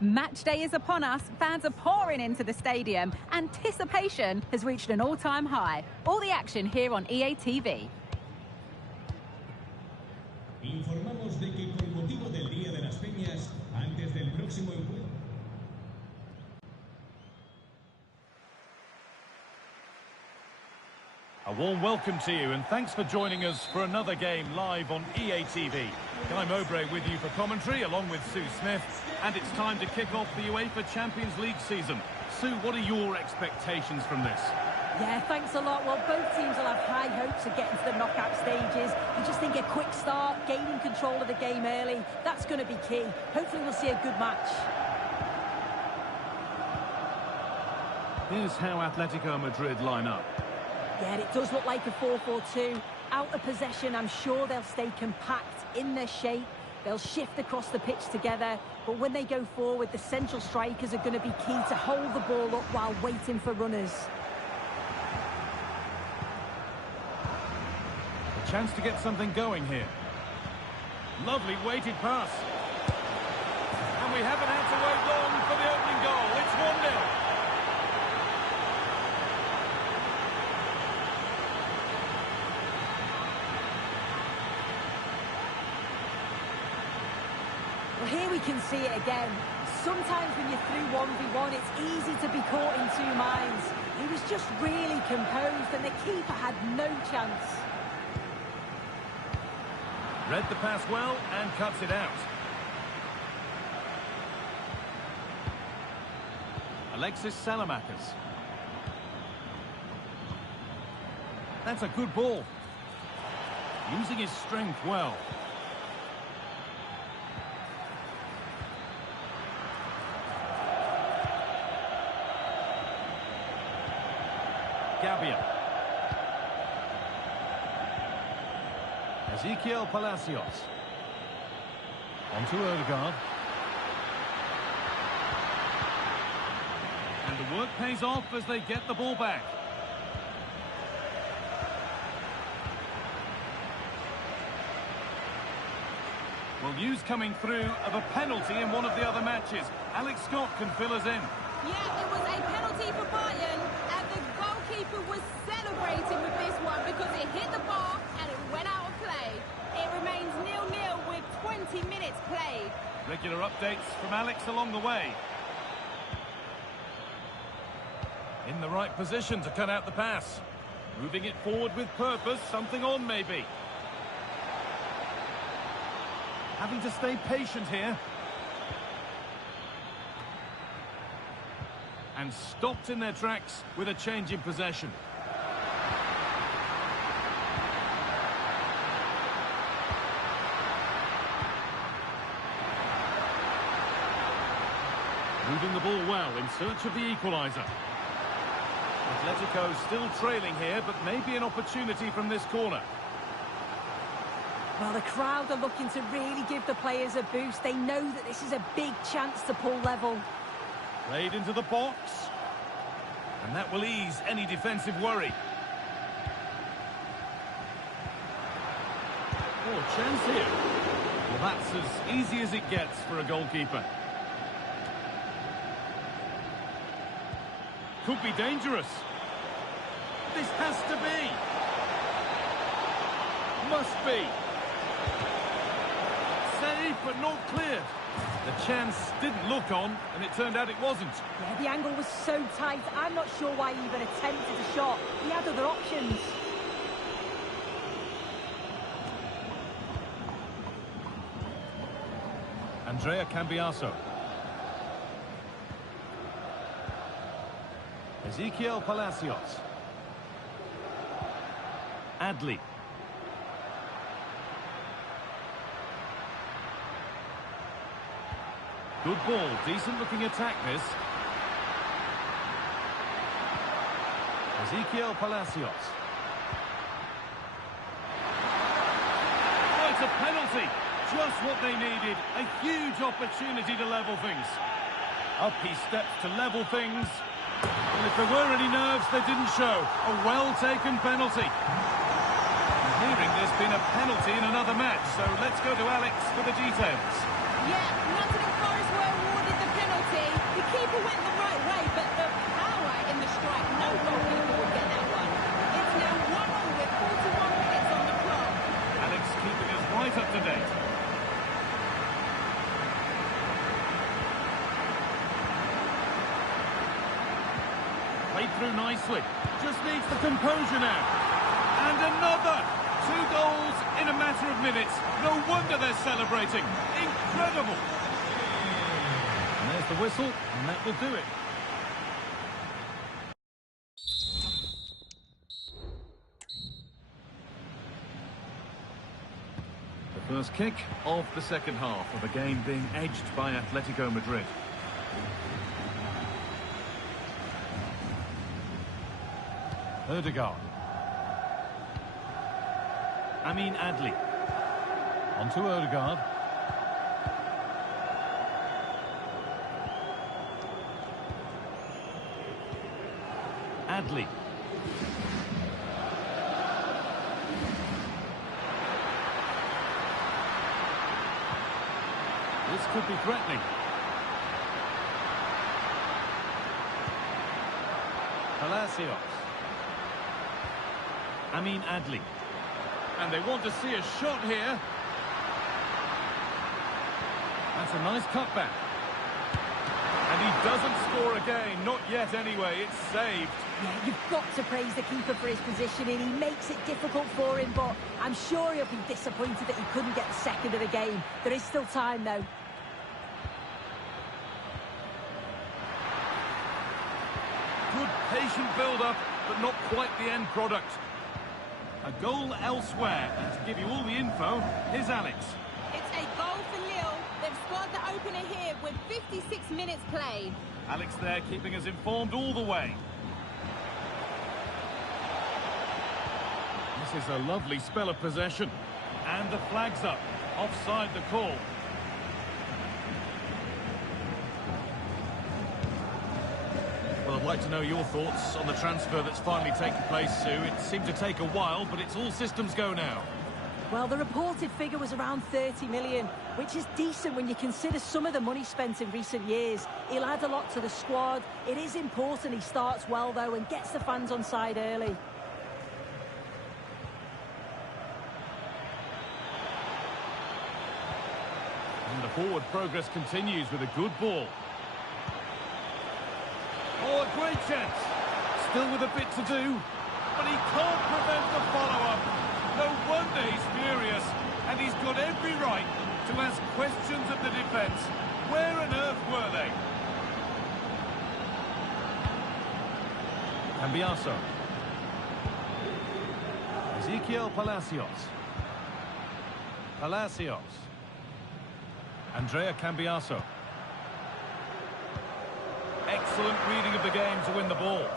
Match day is upon us, fans are pouring into the stadium, anticipation has reached an all-time high. All the action here on EA TV. Informamos de que con motivo del Día de las Peñas, antes del próximo encuentro... A warm welcome to you and thanks for joining us for another game live on EA TV. Guy Mowbray with you for commentary along with Sue Smith, and it's time to kick off the UEFA Champions League season. Sue, what are your expectations from this? Yeah, thanks a lot. Well, both teams will have high hopes of getting to the knockout stages. You just think a quick start, gaining control of the game early, that's going to be key. Hopefully we'll see a good match. Here's how Atletico Madrid line up. Yeah, it does look like a 4-4-2. Out of possession, I'm sure they'll stay compact in their shape. They'll shift across the pitch together. But when they go forward, the central strikers are going to be key to hold the ball up while waiting for runners. A chance to get something going here. Lovely weighted pass. And we haven't had to wait long for the opening goal. It's 1-0. Well, here we can see it again. Sometimes when you're through 1v1, it's easy to be caught in two minds. He was just really composed and the keeper had no chance. Read the pass well and cuts it out. Alexis Salamakers. That's a good ball. Using his strength well. Gabbia. Ezequiel Palacios. On to Odegaard. And the work pays off as they get the ball back. Well, news coming through of a penalty in one of the other matches. Alex Scott can fill us in. Yeah, it was a penalty for Bayern, and the goalkeeper was celebrating with this one because it hit the bar and it went out of play. It remains 0-0 with 20 minutes played. Regular updates from Alex along the way. In the right position to cut out the pass. Moving it forward with purpose, something on maybe. Having to stay patient here. And stopped in their tracks with a change in possession. Moving the ball well in search of the equaliser. Atletico still trailing here, but maybe an opportunity from this corner. Well, the crowd are looking to really give the players a boost. They know that this is a big chance to pull level. Played into the box. And that will ease any defensive worry. Oh, chance here. Well, that's as easy as it gets for a goalkeeper. Could be dangerous. This has to be. Must be. Saved, but not cleared. The chance didn't look on, and it turned out it wasn't. Yeah, the angle was so tight. I'm not sure why he even attempted a shot. He had other options. Andrea Cambiaso. Ezequiel Palacios. Adli. Good ball, decent looking attack this. Ezequiel Palacios. Oh, it's a penalty. Just what they needed. A huge opportunity to level things. Up he steps to level things. And if there were any nerves, they didn't show. A well-taken penalty. I'm hearing there's been a penalty in another match, so let's go to Alex for the details. Yeah, Nottingham Forest were awarded the keeper went the right way, but the power in the strike, no goalkeeper would get that one. It's now 1-1 with 41 minutes on the clock. Alex keeping us right up to date. Played through nicely. Just needs the composure now. And another! 2 goals in a matter of minutes. No wonder they're celebrating. Incredible! And there's the whistle, and that will do it. The first kick of the second half of a game being edged by Atletico Madrid. Ødegaard. Amin Adli. On to Ødegaard. Adli. This could be threatening. Palacios. Amin Adli. And they want to see a shot here. That's a nice cutback. And he doesn't score again. Not yet anyway. It's saved. Yeah, you've got to praise the keeper for his positioning. He makes it difficult for him, but I'm sure he'll be disappointed that he couldn't get the second of the game. There is still time, though. Good patient build-up, but not quite the end product. A goal elsewhere, and to give you all the info, here's Alex. It's a goal for Lille. They've scored the opener here with 56 minutes played. Alex there keeping us informed all the way. This is a lovely spell of possession. And the flag's up. Offside the call. Well, I'd like to know your thoughts on the transfer that's finally taken place, Sue. It seemed to take a while, but it's all systems go now. Well, the reported figure was around 30 million, which is decent when you consider some of the money spent in recent years. He'll add a lot to the squad. It is important he starts well, though, and gets the fans on side early. And the forward progress continues with a good ball. Oh, a great chance. Still with a bit to do, but he can't prevent the follow-up. No wonder he's furious, and he's got every right to ask questions of the defence. Where on earth were they? Cambiaso. Ezequiel Palacios. Palacios. Andrea Cambiaso. Excellent reading of the game to win the ball.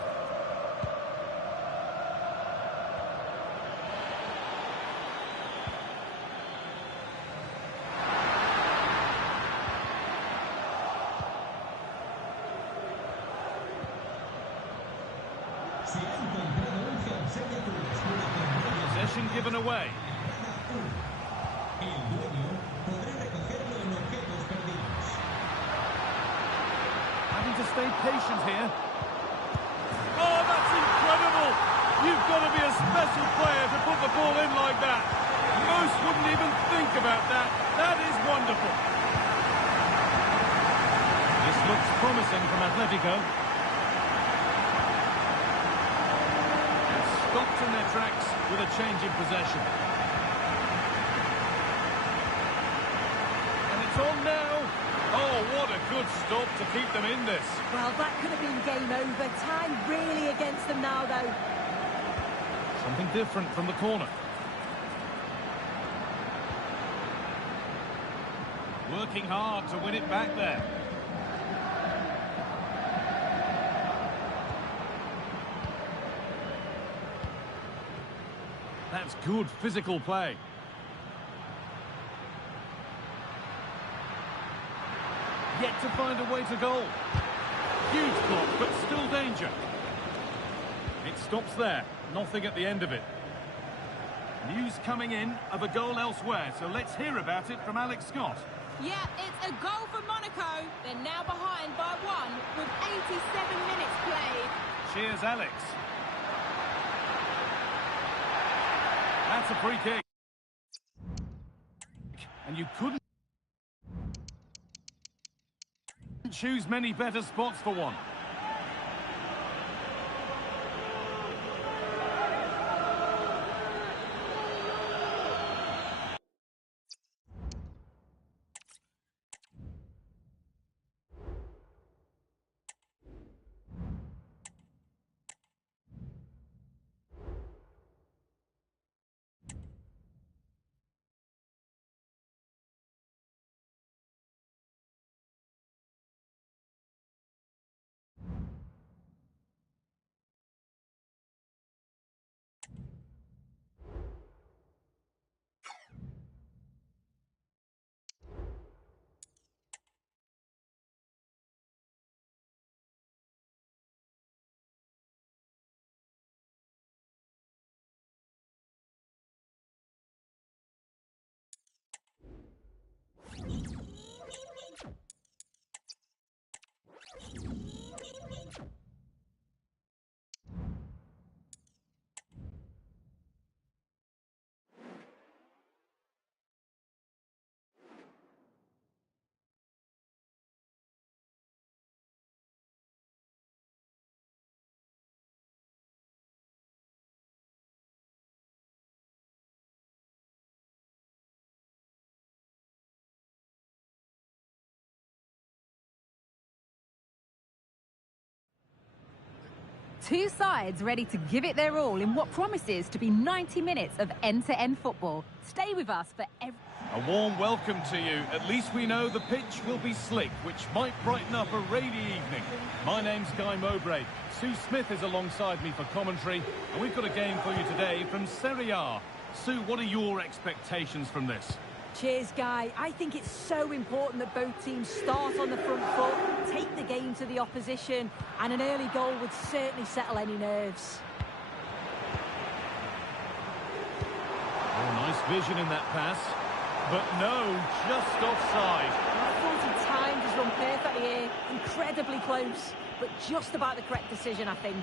Possession given away. Having to stay patient here. Oh, that's incredible! You've got to be a special player to put the ball in like that. Most wouldn't even think about that. That is wonderful. This looks promising from Atletico. And stopped in their tracks with a change in possession. And it's on now. Oh, what a good stop to keep them in this. Well, that could have been game over. Time really against them now, though. Something different from the corner. Working hard to win it back there. That's good physical play. Yet to find a way to goal. Huge block, but still danger. It stops there. Nothing at the end of it. News coming in of a goal elsewhere, so let's hear about it from Alex Scott. Yeah, it's a goal for Monaco. They're now behind by 1 with 87 minutes played. Cheers, Alex. That's a free kick. And you couldn't choose many better spots for one. Two sides ready to give it their all in what promises to be 90 minutes of end-to-end football. Stay with us for every... A warm welcome to you. At least we know the pitch will be slick, which might brighten up a rainy evening. My name's Guy Mowbray. Sue Smith is alongside me for commentary, and we've got a game for you today from Serie A. Sue, what are your expectations from this? Cheers, Guy. I think it's so important that both teams start on the front foot, take the game to the opposition, and an early goal would certainly settle any nerves. Oh, nice vision in that pass. But no, just offside. I thought he timed his run perfectly here. Incredibly close, but just about the correct decision, I think.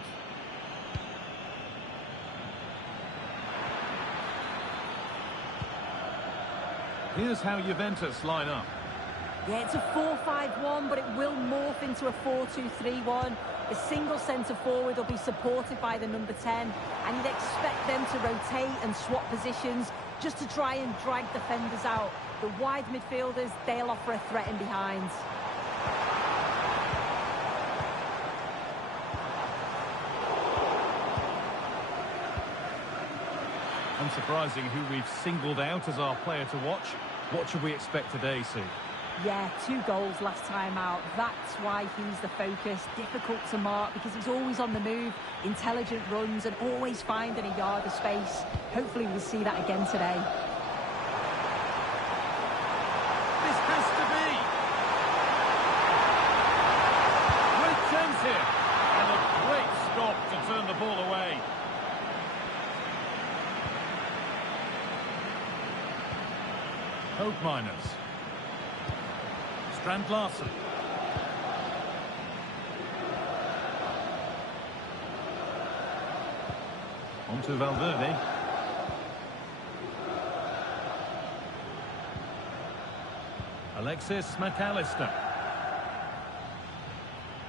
Here's how Juventus line up. Yeah, it's a 4-5-1, but it will morph into a 4-2-3-1. The single centre-forward will be supported by the number 10, and you'd expect them to rotate and swap positions just to try and drag defenders out. The wide midfielders, they'll offer a threat in behind. Unsurprising who we've singled out as our player to watch. What should we expect today, Sue? Yeah, 2 goals last time out. That's why he's the focus. Difficult to mark because he's always on the move, intelligent runs and always finding a yard of space. Hopefully we'll see that again today. This has to be! Great chance here! And a great stop to turn the ball away. Hope Miners. Strand Larsen. On to Valverde. Alexis McAllister.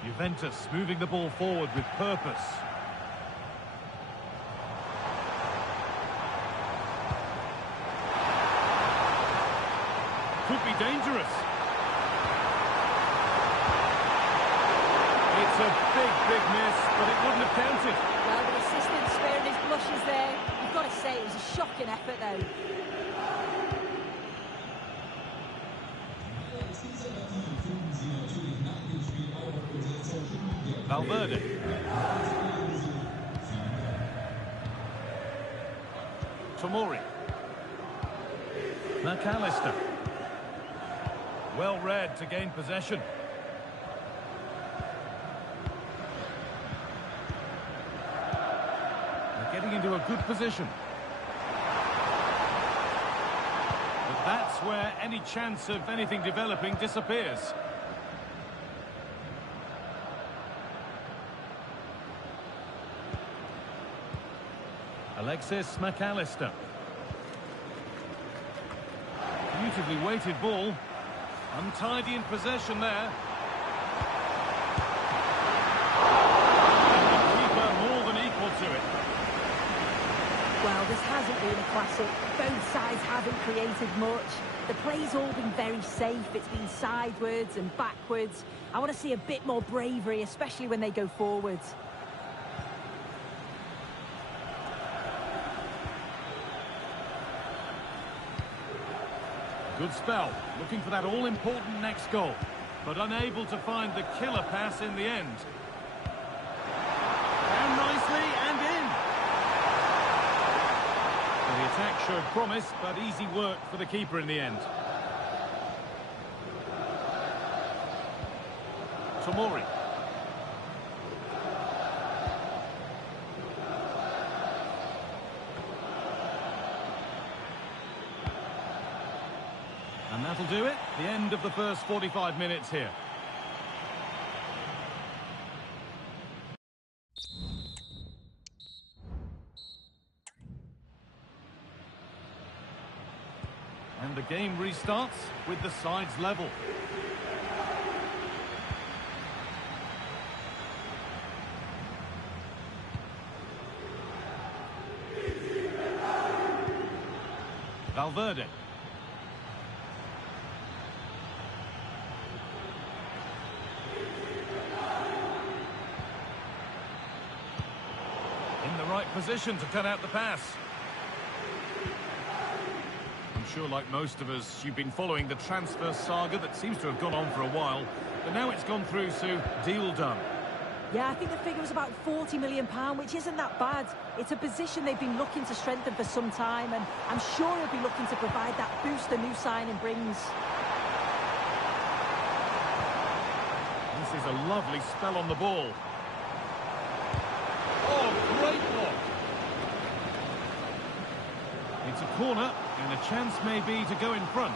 Juventus moving the ball forward with purpose. Could be dangerous. It's a big miss, but it wouldn't have counted. Well, the assistant sparing his blushes there. You've got to say it was a shocking effort, though. Valverde. Tomori. McAllister. Well read to gain possession. They're getting into a good position. But That's where any chance of anything developing disappears. Alexis McAllister. Beautifully weighted ball. Untidy in possession there. And the keeper more than equal to it. Well, this hasn't been a classic. Both sides haven't created much. The play's all been very safe. It's been sidewards and backwards. I want to see a bit more bravery, especially when they go forwards. Good spell, looking for that all-important next goal, but unable to find the killer pass in the end. Down nicely and in. And the attack showed promise, but easy work for the keeper in the end. Tomori. And that'll do it. The end of the first 45 minutes here. And the game restarts with the sides level. Valverde. In the right position to cut out the pass. I'm sure, like most of us, you've been following the transfer saga that seems to have gone on for a while, but now it's gone through, so deal done. Yeah, I think the figure was about £40 million, which isn't that bad. It's a position they've been looking to strengthen for some time, and I'm sure he'll be looking to provide that boost the new signing brings. This is a lovely spell on the ball. Oh, great block. It's a corner, and a chance may be to go in front.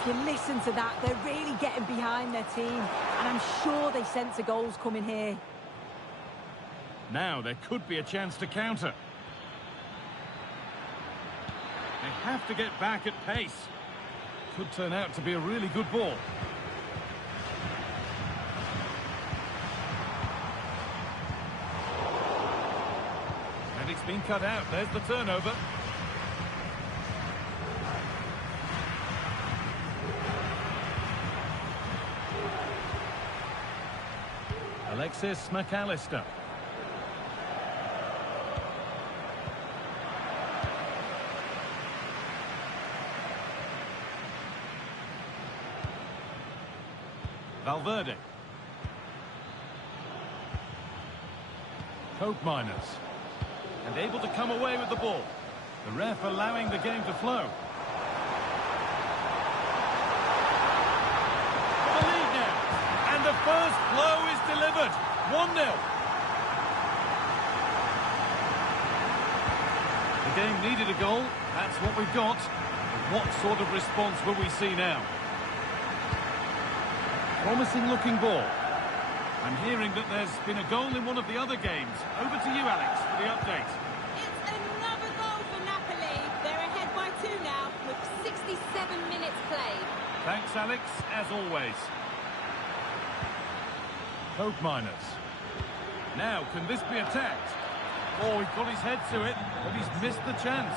If you listen to that, they're really getting behind their team, and I'm sure they sense a goal's coming here. Now there could be a chance to counter. They have to get back at pace. Could turn out to be a really good ball. And it's been cut out. There's the turnover. Alexis McAllister. Valverde. Coke Miners. And able to come away with the ball. The ref allowing the game to flow. The lead now. And the first blow is delivered. 1-0. The game needed a goal. That's what we've got. But what sort of response will we see now? Promising looking ball. I'm hearing that there's been a goal in one of the other games. Over to you, Alex, for the update. It's another goal for Napoli. They're ahead by 2 now with 67 minutes played. Thanks, Alex, as always. Coke Miners. Now, can this be attacked? Oh, he's got his head to it, but he's missed the chance.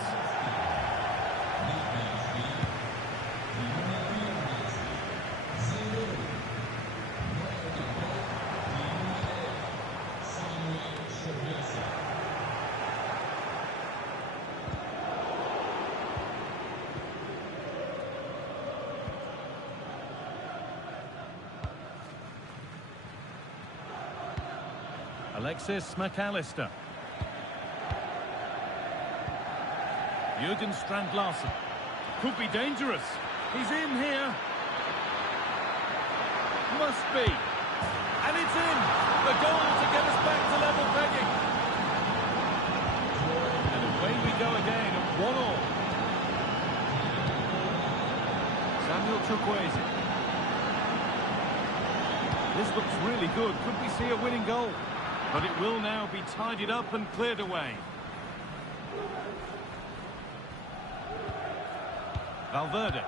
Alexis McAllister. Jurgen Strand Larsen. Could be dangerous. He's in here. Must be. And it's in. The goal to get us back to level pegging. And away we go again at 1-1. Chukwueze. This looks really good. Could we see a winning goal? But it will now be tidied up and cleared away. Valverde.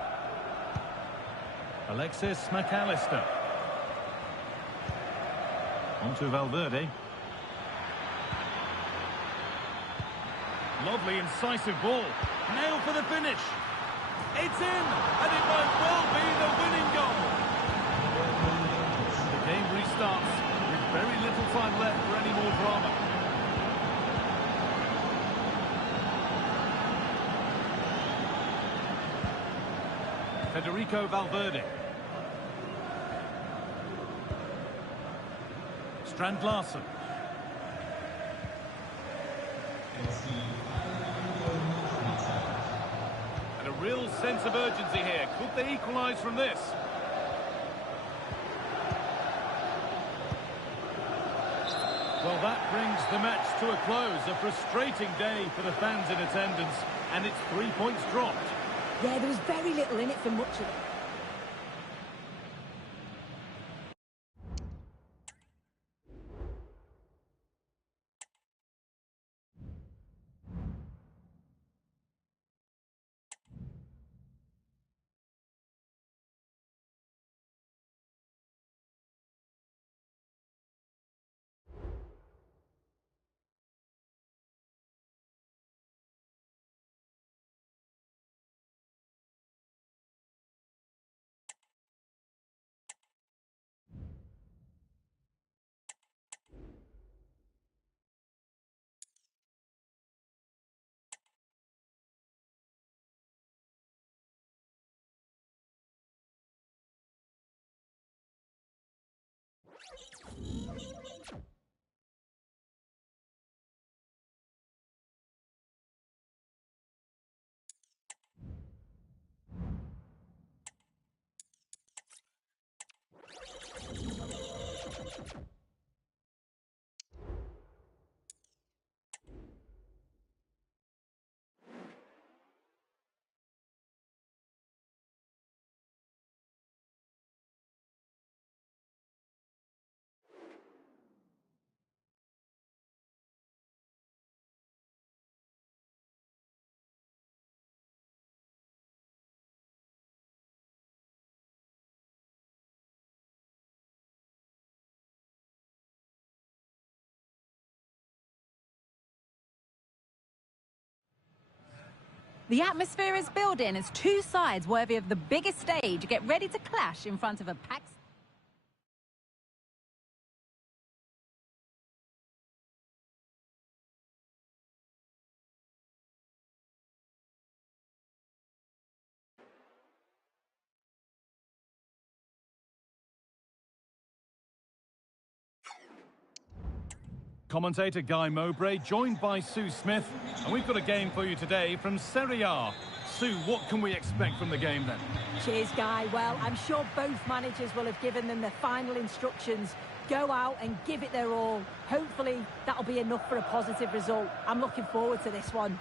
Alexis McAllister. On to Valverde. Lovely incisive ball. Now for the finish. It's in, and it might well be the winning goal. The game restarts with very little time left for any more drama. Federico Valverde. Strand Larsen. And a real sense of urgency here. Could they equalise from this? Well, that brings the match to a close. A frustrating day for the fans in attendance, and it's 3 points dropped. Yeah, there was very little in it for much of it. The atmosphere is building as two sides worthy of the biggest stage get ready to clash in front of a packed... Commentator Guy Mowbray, joined by Sue Smith, and we've got a game for you today from Serie A. Sue, what can we expect from the game then? Cheers, Guy. Well, I'm sure both managers will have given them their final instructions. Go out and give it their all. Hopefully, that'll be enough for a positive result. I'm looking forward to this one.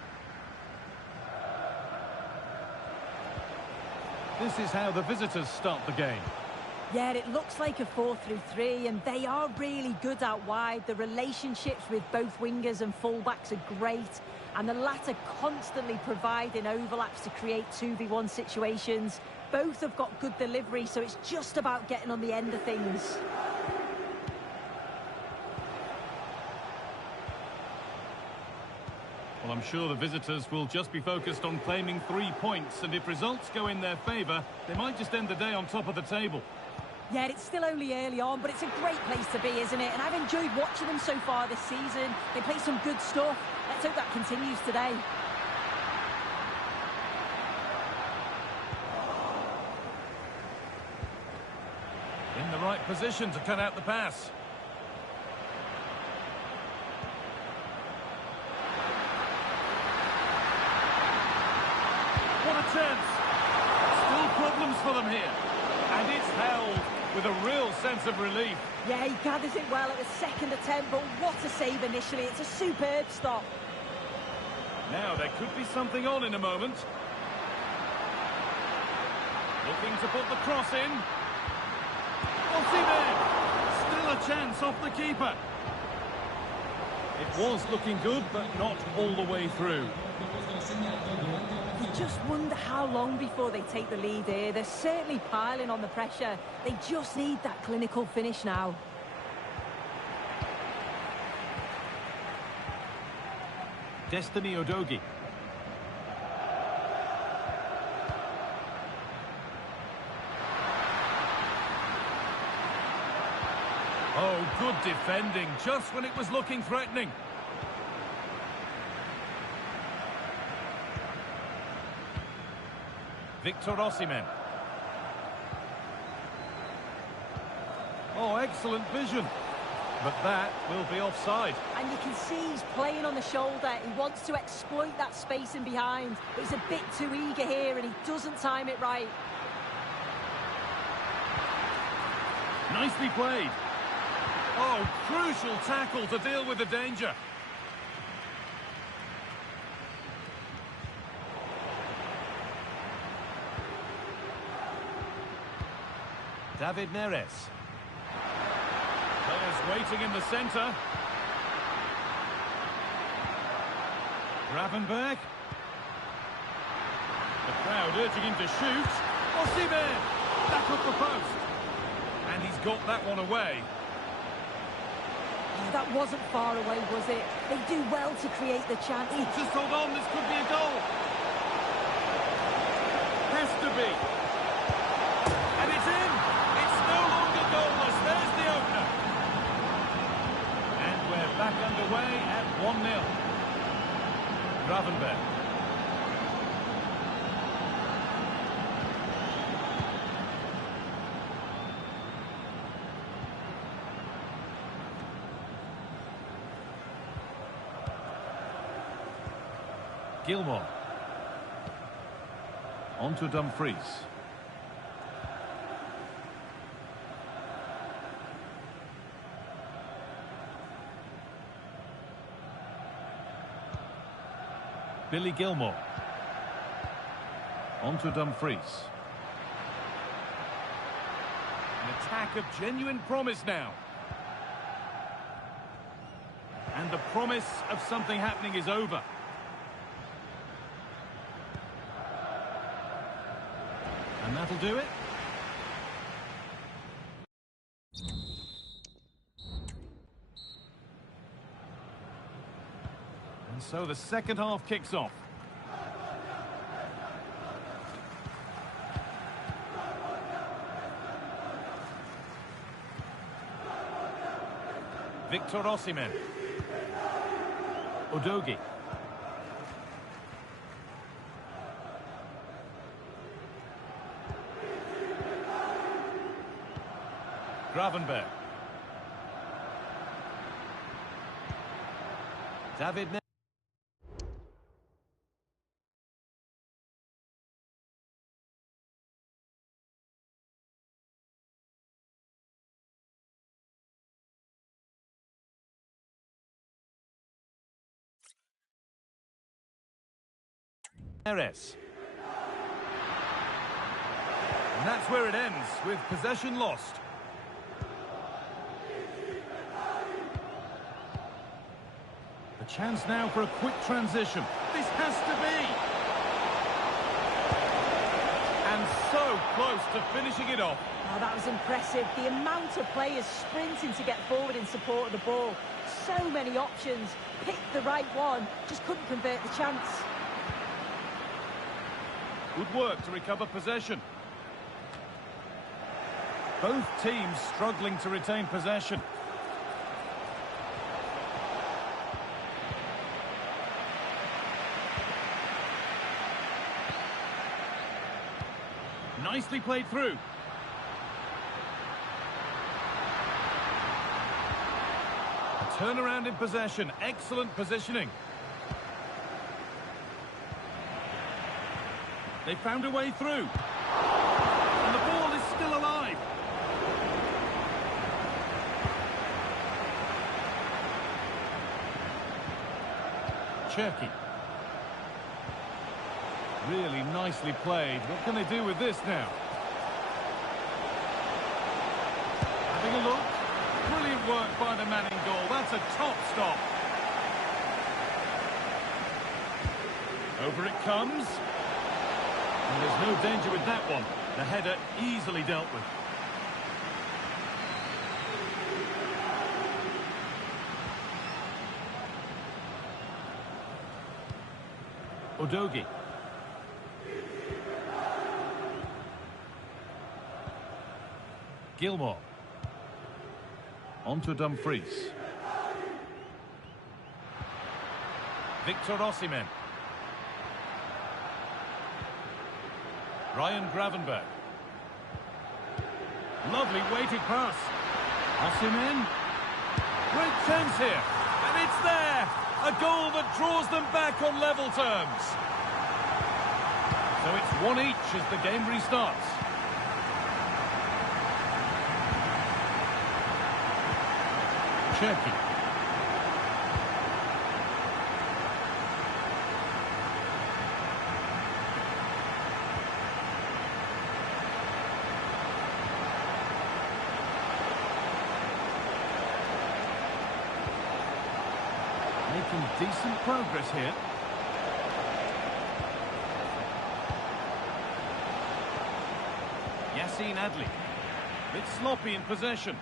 This is how the visitors start the game. Yeah, it looks like a 4-3-3, and they are really good out wide. The relationships with both wingers and fullbacks are great, and the latter constantly providing overlaps to create 2v1 situations. Both have got good delivery, so it's just about getting on the end of things. Well, I'm sure the visitors will just be focused on claiming 3 points, and if results go in their favour, they might just end the day on top of the table. Yeah, it's still only early on, but it's a great place to be, isn't it? And I've enjoyed watching them so far this season. They play some good stuff. Let's hope that continues today. In the right position to cut out the pass. What a chance! Still problems for them here. And it's held with a real sense of relief. Yeah, he gathers it well at the second attempt, but what a save initially. It's a superb stop. Now, there could be something on in a moment. Looking to put the cross in. Osimhen! Still a chance off the keeper. It was looking good, but not all the way through. You just wonder how long before they take the lead here. They're certainly piling on the pressure. They just need that clinical finish now. Destiny Udogie. Oh, good defending, just when it was looking threatening. Victor Osimhen. Oh, excellent vision. But that will be offside. And you can see he's playing on the shoulder. He wants to exploit that space in behind. But he's a bit too eager here and he doesn't time it right. Nicely played. Oh, crucial tackle to deal with the danger. David Neres. Players waiting in the centre. Gravenberg. The crowd urging him to shoot. Osimhen! Back up the post. And he's got that one away. Oh, that wasn't far away, was it? They do well to create the chance. Oh, just hold on, this could be a goal. Has to be. And it's in. It's no longer goalless. There's the opener. And we're back underway at 1-0. Gravenberg. Gilmour. On to Dumfries. Billy Gilmour. On to Dumfries. An attack of genuine promise now. And the promise of something happening is over. And that'll do it. And so the second half kicks off. Victor Osimhen. Udogie. Gravenberg. David Neres. And that's where it ends, with possession lost. A chance now for a quick transition. This has to be. And so close to finishing it off. Oh, that was impressive. The amount of players sprinting to get forward in support of the ball. So many options. Picked the right one. Just couldn't convert the chance. Good work to recover possession. Both teams struggling to retain possession. Nicely played through. A turnaround in possession. Excellent positioning. They found a way through. And the ball is still alive. Cherki. Really nicely played. What can they do with this now? Having a look. Brilliant work by the man in goal. That's a top stop. Over it comes. And there's no danger with that one. The header easily dealt with. Udogie. Gilmore. On to Dumfries. Victor Osimhen. Ryan Gravenberch. Lovely weighted pass. Osimhen. Great chance here. And it's there. A goal that draws them back on level terms. So it's 1 each as the game restarts. Cherki. Making decent progress here. Yassine Adli. Bit sloppy in possession.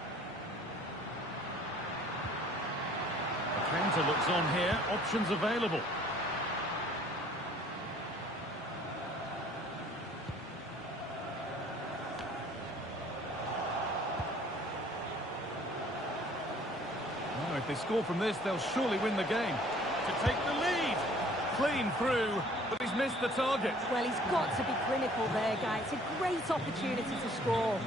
The counter looks on here. Options available. Oh, if they score from this, they'll surely win the game. To take the lead. Clean through, but he's missed the target. Well, he's got to be clinical there, guys. It's a great opportunity to score.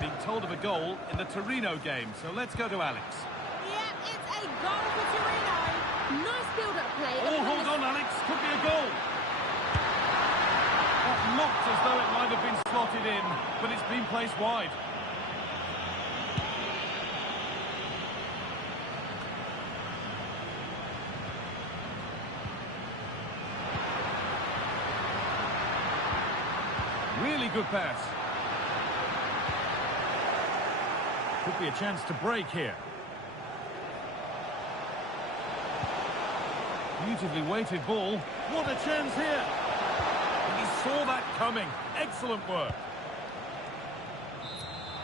Being told of a goal in the Torino game, so let's go to Alex. Yeah, it's a goal for Torino. Nice build-up play. Oh, hold on, Alex. Could be a goal. That looked as though it might have been slotted in, but it's been placed wide. Really good pass. Could be a chance to break here. Beautifully weighted ball. What a chance here. And he saw that coming. Excellent work.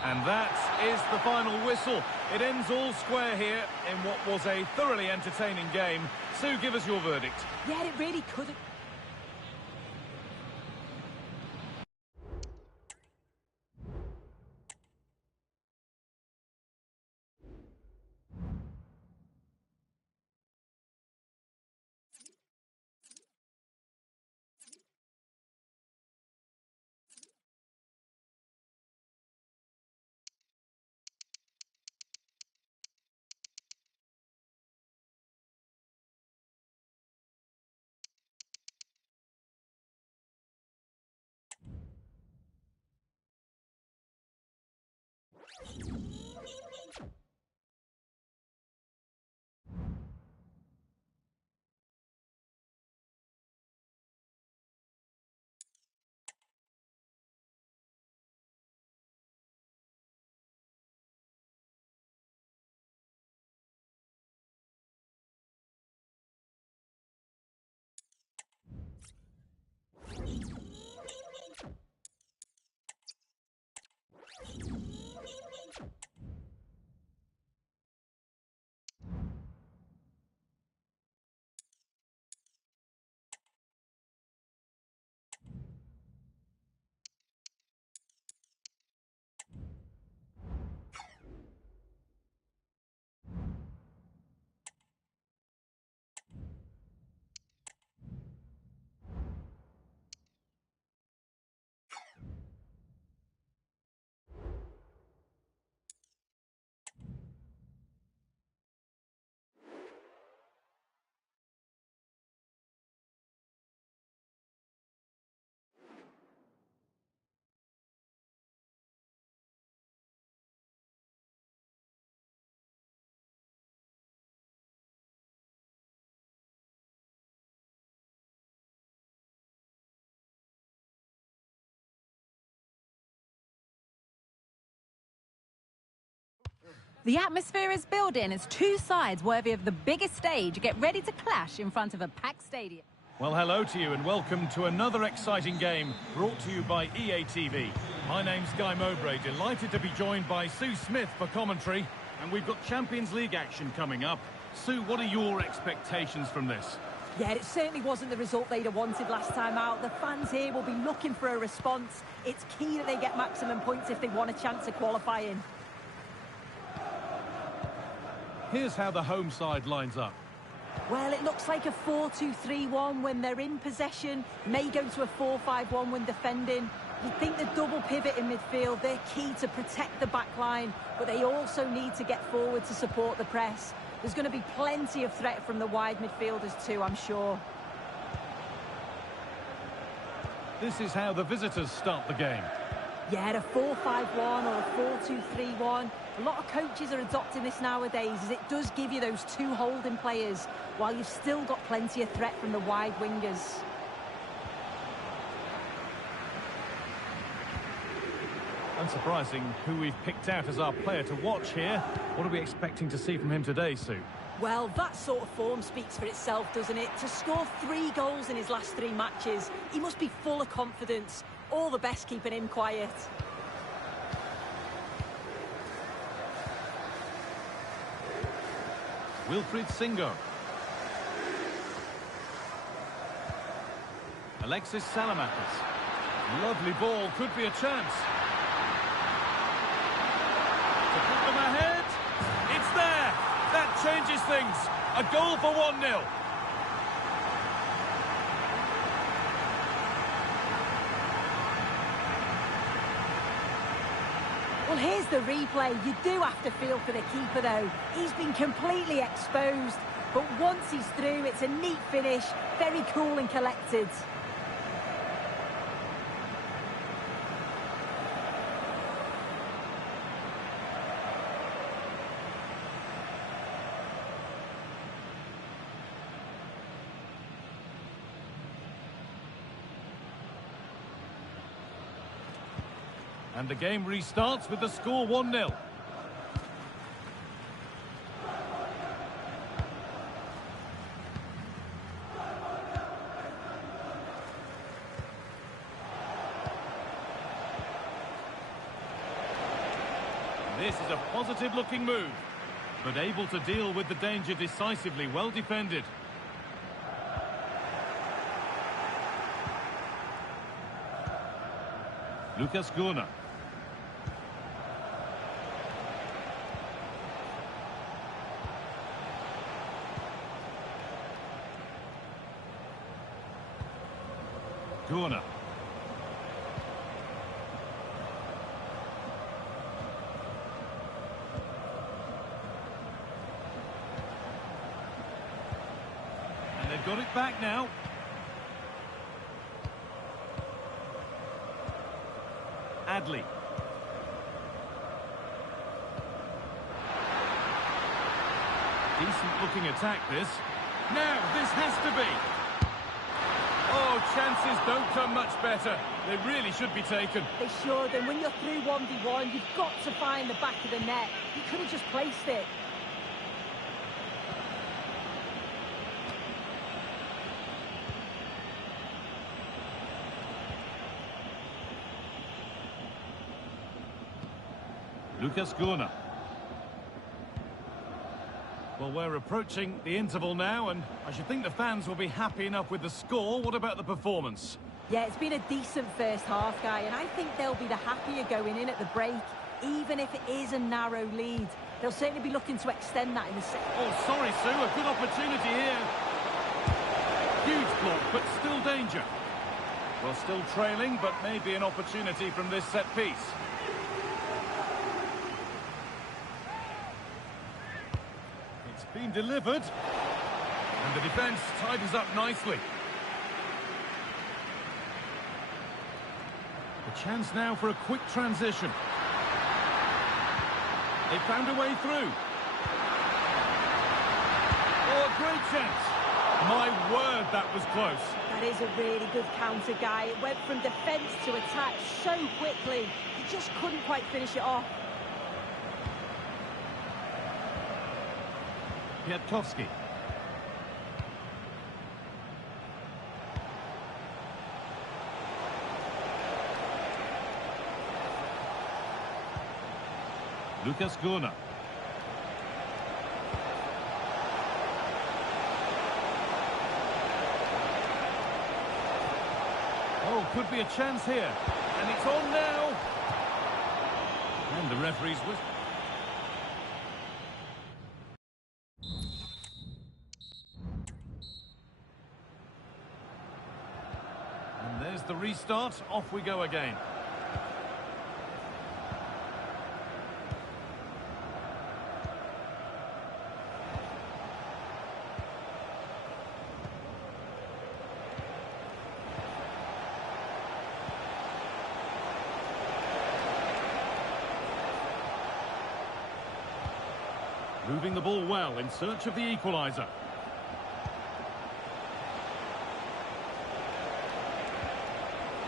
And that is the final whistle. It ends all square here in what was a thoroughly entertaining game. Sue, give us your verdict. Yeah, it really could have... The atmosphere is building as two sides worthy of the biggest stage get ready to clash in front of a packed stadium. Well, hello to you and welcome to another exciting game brought to you by EA TV. My name's Guy Mowbray, delighted to be joined by Sue Smith for commentary. And we've got Champions League action coming up. Sue, what are your expectations from this? Yeah, it certainly wasn't the result they'd have wanted last time out. The fans here will be looking for a response. It's key that they get maximum points if they want a chance of qualifying. Here's how the home side lines up. Well, it looks like a 4-2-3-1 when they're in possession. May go to a 4-5-1 when defending. You'd think the double pivot in midfield, they're key to protect the back line, but they also need to get forward to support the press. There's going to be plenty of threat from the wide midfielders too, I'm sure. This is how the visitors start the game. Yeah, a 4-5-1 or a 4-2-3-1. A lot of coaches are adopting this nowadays as it does give you those two holding players while you've still got plenty of threat from the wide wingers. Unsurprising who we've picked out as our player to watch here. What are we expecting to see from him today, Sue? Well, that sort of form speaks for itself, doesn't it? To score 3 goals in his last 3 matches, he must be full of confidence. All the best keeping him quiet. Wilfried Singo. Alexis Salamakis. Lovely ball, could be a chance. To put them ahead. It's there. That changes things. A goal for 1-0. Well, here's the replay. You do have to feel for the keeper, though. He's been completely exposed. But once he's through, it's a neat finish. Very cool and collected. And the game restarts with the score 1-0. This is a positive-looking move, but able to deal with the danger decisively, well defended. Lucas Gunnar. Gunnar. And they've got it back now. Adley. Decent looking attack this. Now this has to be. Oh, chances don't come much better. They really should be taken. They should, and when you're through 1v1, you've got to find the back of the net. He could have just placed it. Lucas Gunnar. Well, we're approaching the interval now, and I should think the fans will be happy enough with the score. What about the performance? Yeah, it's been a decent first half, Guy, and I think they'll be the happier going in at the break, even if it is a narrow lead. They'll certainly be looking to extend that in the second. Oh, sorry, Sue, a good opportunity here. Huge block, but still danger. Well, still trailing, but maybe an opportunity from this set piece. It's been delivered. And the defence tidies up nicely. A chance now for a quick transition. They found a way through. Oh, a great chance. My word, that was close. That is a really good counter, Guy. It went from defence to attack so quickly. He just couldn't quite finish it off. Piatkowski. Lucas Gunnar. Oh, could be a chance here. And it's on now. And the referee's whistle. And there's the restart. Off we go again. Moving the ball well in search of the equaliser.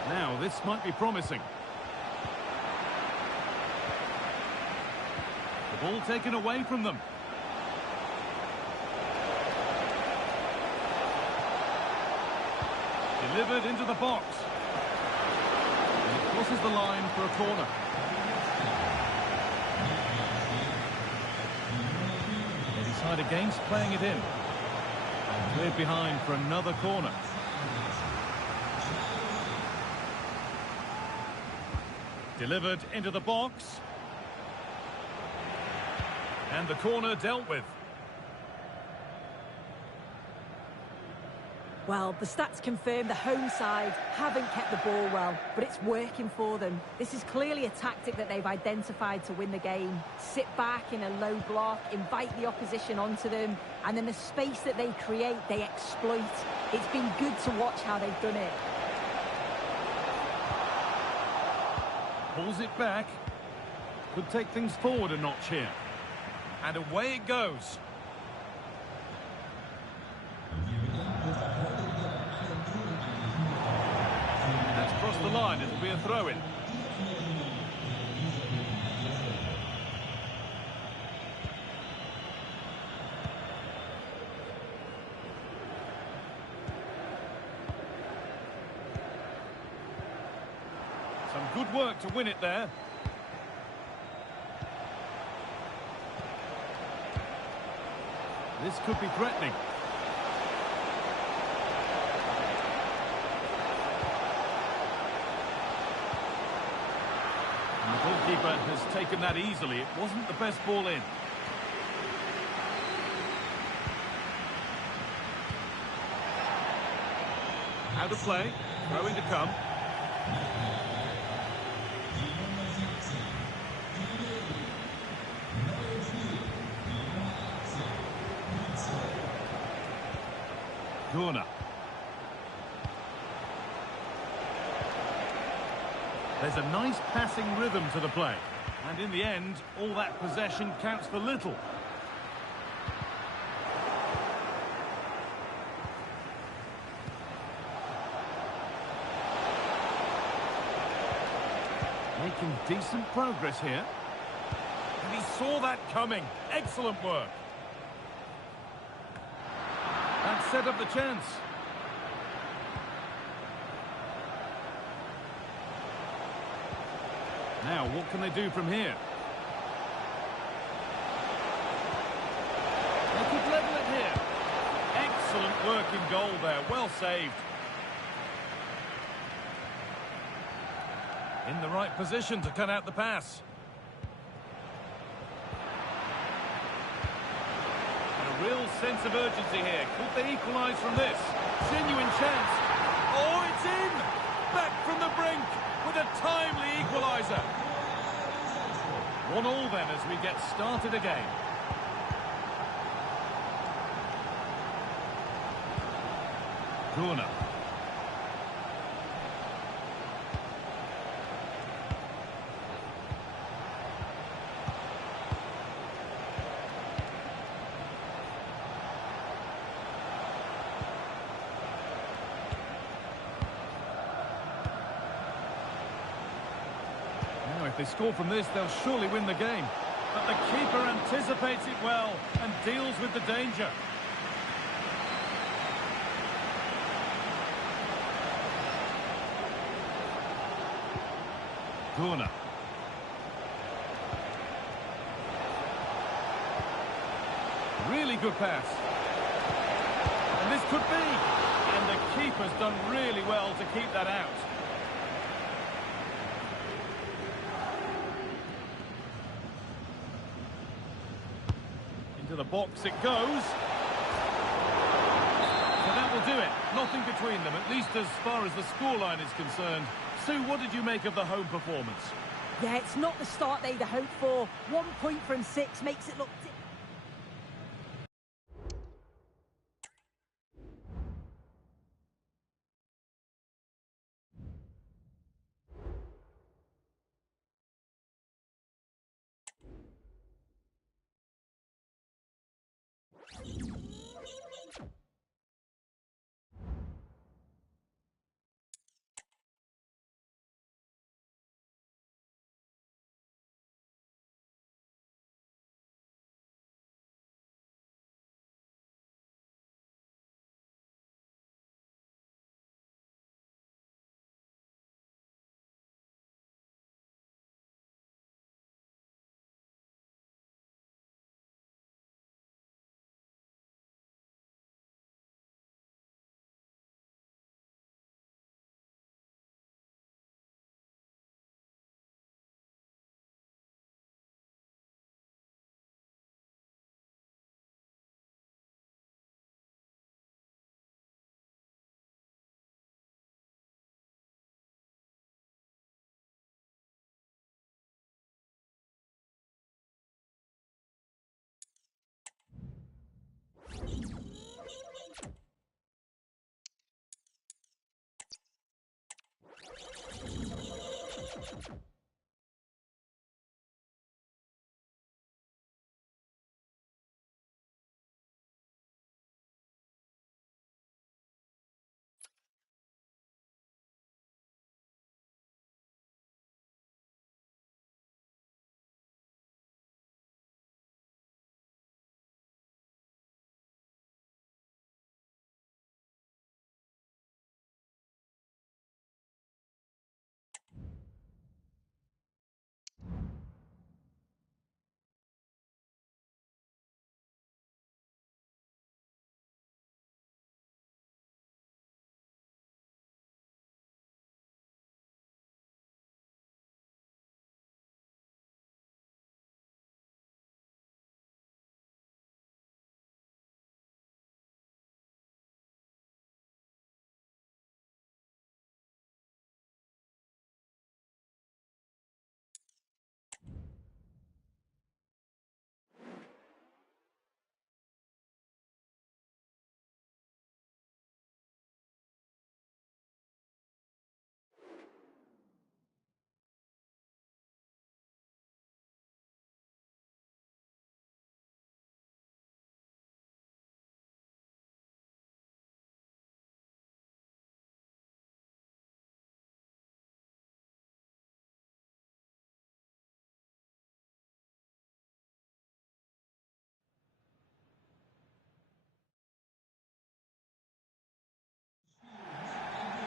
Now, this might be promising. The ball taken away from them. Delivered into the box. And it crosses the line for a corner. Against playing it in, and cleared behind for another corner. Delivered into the box, and the corner dealt with. Well, the stats confirm the home side haven't kept the ball well, but it's working for them. This is clearly a tactic that they've identified to win the game. Sit back in a low block, invite the opposition onto them, and then the space that they create, they exploit. It's been good to watch how they've done it. Pulls it back. Could take things forward a notch here. And away it goes. Across the line, it'll be a throw-in. Some good work to win it there. This could be threatening. The goalkeeper has taken that easily. It wasn't the best ball in. Out of play. Throwing to come. Gunnar. There's a nice passing rhythm to the play. And in the end, all that possession counts for little. Making decent progress here. And he saw that coming. Excellent work. That set up the chance. Now, what can they do from here? They could level it here. Excellent work in goal there. Well saved. In the right position to cut out the pass. And a real sense of urgency here. Could they equalise from this? Genuine chance. Oh, it's in! Back from the brink with a timely equaliser. 1-1 then as we get started again. Gunnar. If they score from this, they'll surely win the game. But the keeper anticipates it well and deals with the danger. Gunnar. Really good pass. And this could be. And the keeper's done really well to keep that out. Into the box it goes. So that will do it. Nothing between them, at least as far as the scoreline is concerned. Sue, what did you make of the home performance? Yeah, it's not the start they'd hoped for. 1 point from 6 makes it look...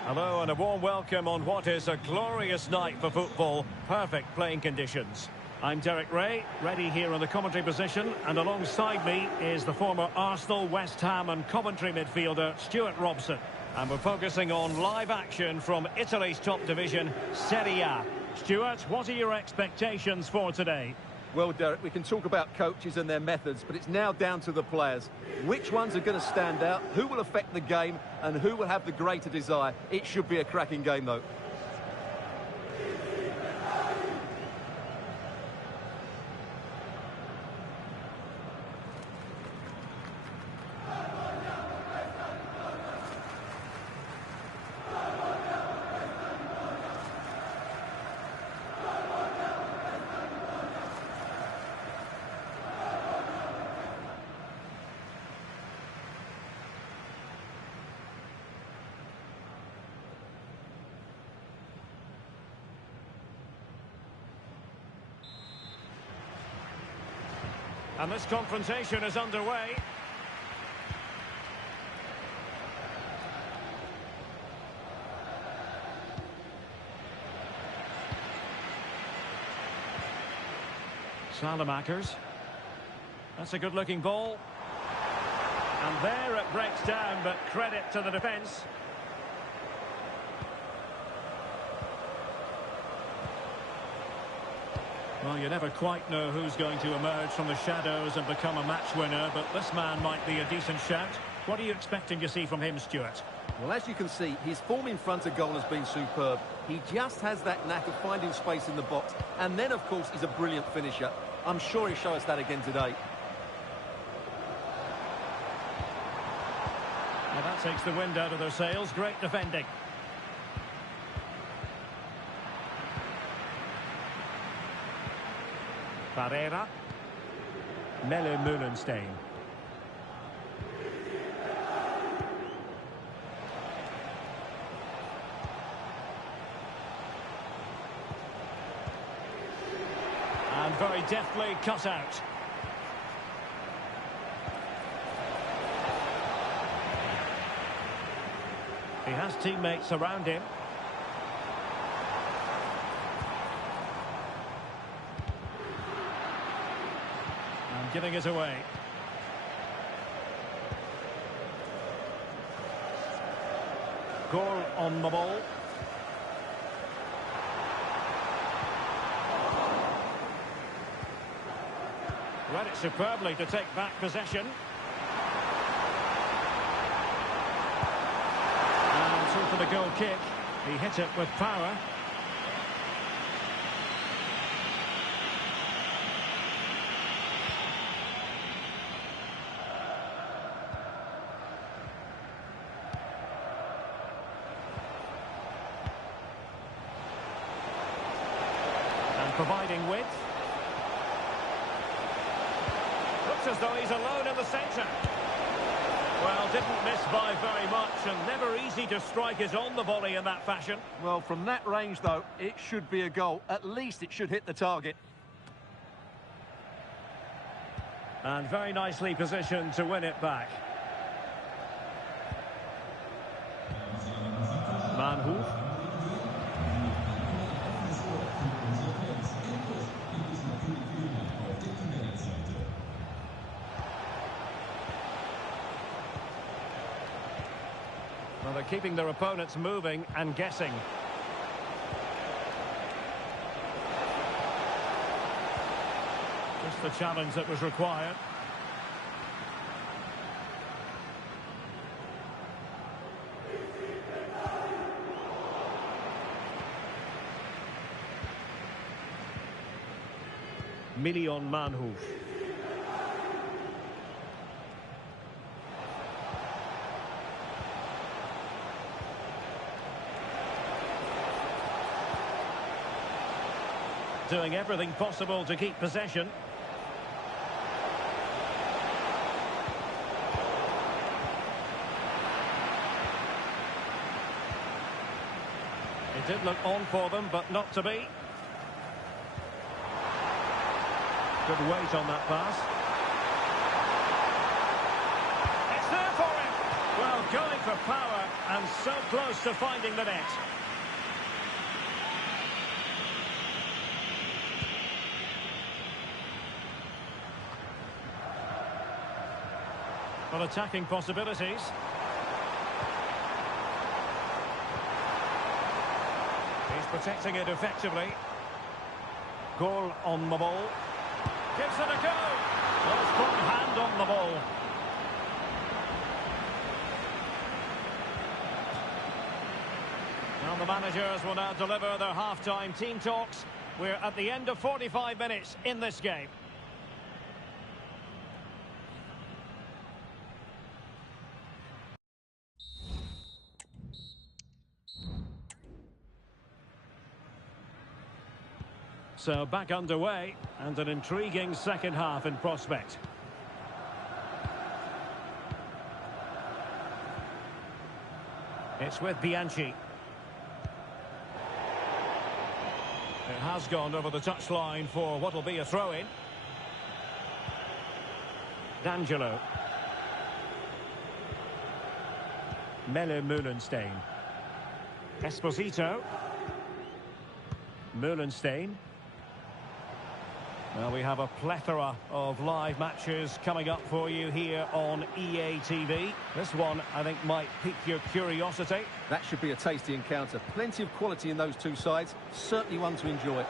Hello and a warm welcome on what is a glorious night for football. Perfect playing conditions. I'm Derek Ray, ready here in the commentary position, and alongside me is the former Arsenal, West Ham and Coventry midfielder Stuart Robson. And we're focusing on live action from Italy's top division, Serie A. Stuart, what are your expectations for today? Well, Derek, we can talk about coaches and their methods, but it's now down to the players. Which ones are going to stand out, who will affect the game, and who will have the greater desire? It should be a cracking game, though. And this confrontation is underway. Salamakers. That's a good-looking ball. And there it breaks down, but credit to the defence. Well, you never quite know who's going to emerge from the shadows and become a match winner, but this man might be a decent shout. What are you expecting to see from him, Stuart? Well, as you can see, his form in front of goal has been superb. He just has that knack of finding space in the box. And then, of course, he's a brilliant finisher. I'm sure he'll show us that again today. Well, that takes the wind out of their sails. Great defending. Barrera. Melle Meulenstein. And very deftly cut out. He has teammates around him. And giving it away. Goal on the ball. Read it superbly to take back possession. And so for the goal kick. He hit it with power. And providing width. Looks as though he's alone in the centre. Well, didn't miss by very much, and never easy to strike it on the volley in that fashion. Well, from that range, though, it should be a goal. At least it should hit the target. And very nicely positioned to win it back. Manhoef. Well, they're keeping their opponents moving and guessing. Just the challenge that was required. Million Manhoef. Doing everything possible to keep possession. It did look on for them, but not to be. Good weight on that pass. It's there for him. Well, going for power and so close to finding the net. Well, attacking possibilities. He's protecting it effectively. Goal on the ball. Gives it a go. Well, strong hand on the ball. Now the managers will now deliver their half-time team talks. We're at the end of 45 minutes in this game. So back underway, and an intriguing second half in prospect. It's with Bianchi. It has gone over the touchline for what will be a throw-in. D'Angelo. Melle Meulenstein. Esposito. Meulenstein. Well, we have a plethora of live matches coming up for you here on EA TV. This one, I think, might pique your curiosity. That should be a tasty encounter. Plenty of quality in those two sides. Certainly one to enjoy.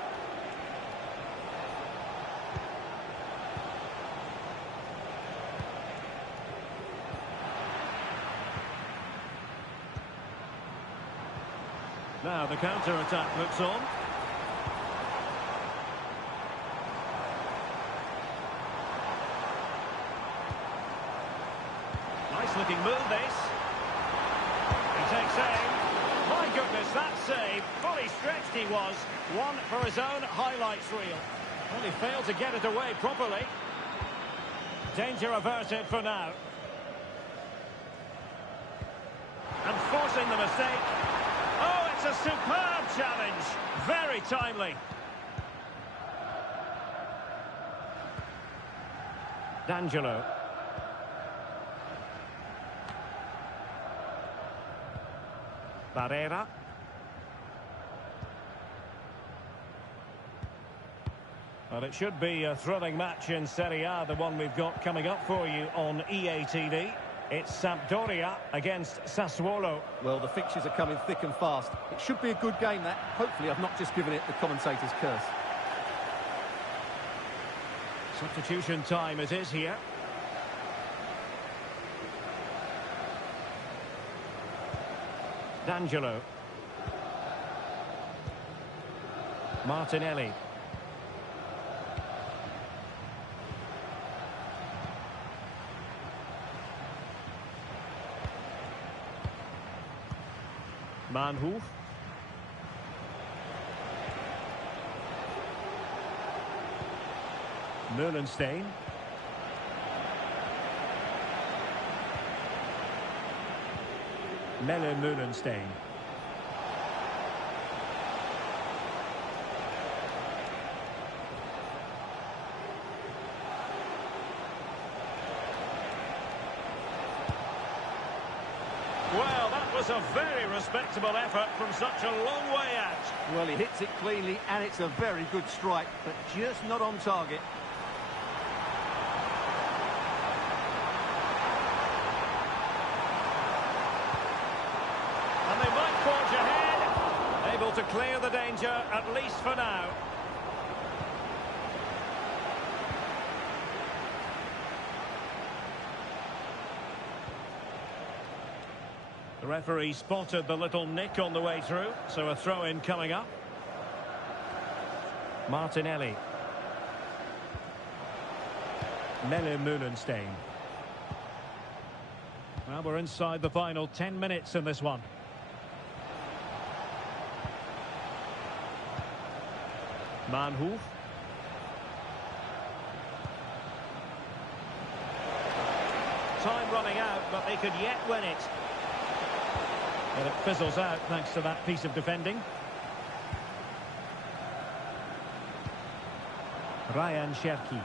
Now the counter-attack looks on. Nice-looking move, this. He takes aim. My goodness, that save. Fully stretched he was. One for his own highlights reel. Well, he failed to get it away properly. Danger averted for now. And forcing the mistake. Oh, it's a superb challenge. Very timely. D'Angelo. Barrera. Well, it should be a thrilling match in Serie A, the one we've got coming up for you on EA TV. It's Sampdoria against Sassuolo. Well, the fixtures are coming thick and fast. It should be a good game, that. Hopefully I've not just given it the commentator's curse. Substitution time it is here. D'Angelo. Martinelli. Manhoef. Meulenstein. Melle Meulenstein. Well, that was a very respectable effort from such a long way out. Well, he hits it cleanly, and it's a very good strike, but just not on target. And they might forge ahead. Able to clear the danger, at least for now. The referee spotted the little nick on the way through, so a throw-in coming up. Martinelli. Melle Meulenstein. Well, we're inside the final 10 minutes in this one. Manhoef. Time running out, but they could yet win it. But it fizzles out thanks to that piece of defending. Ryan Cherki.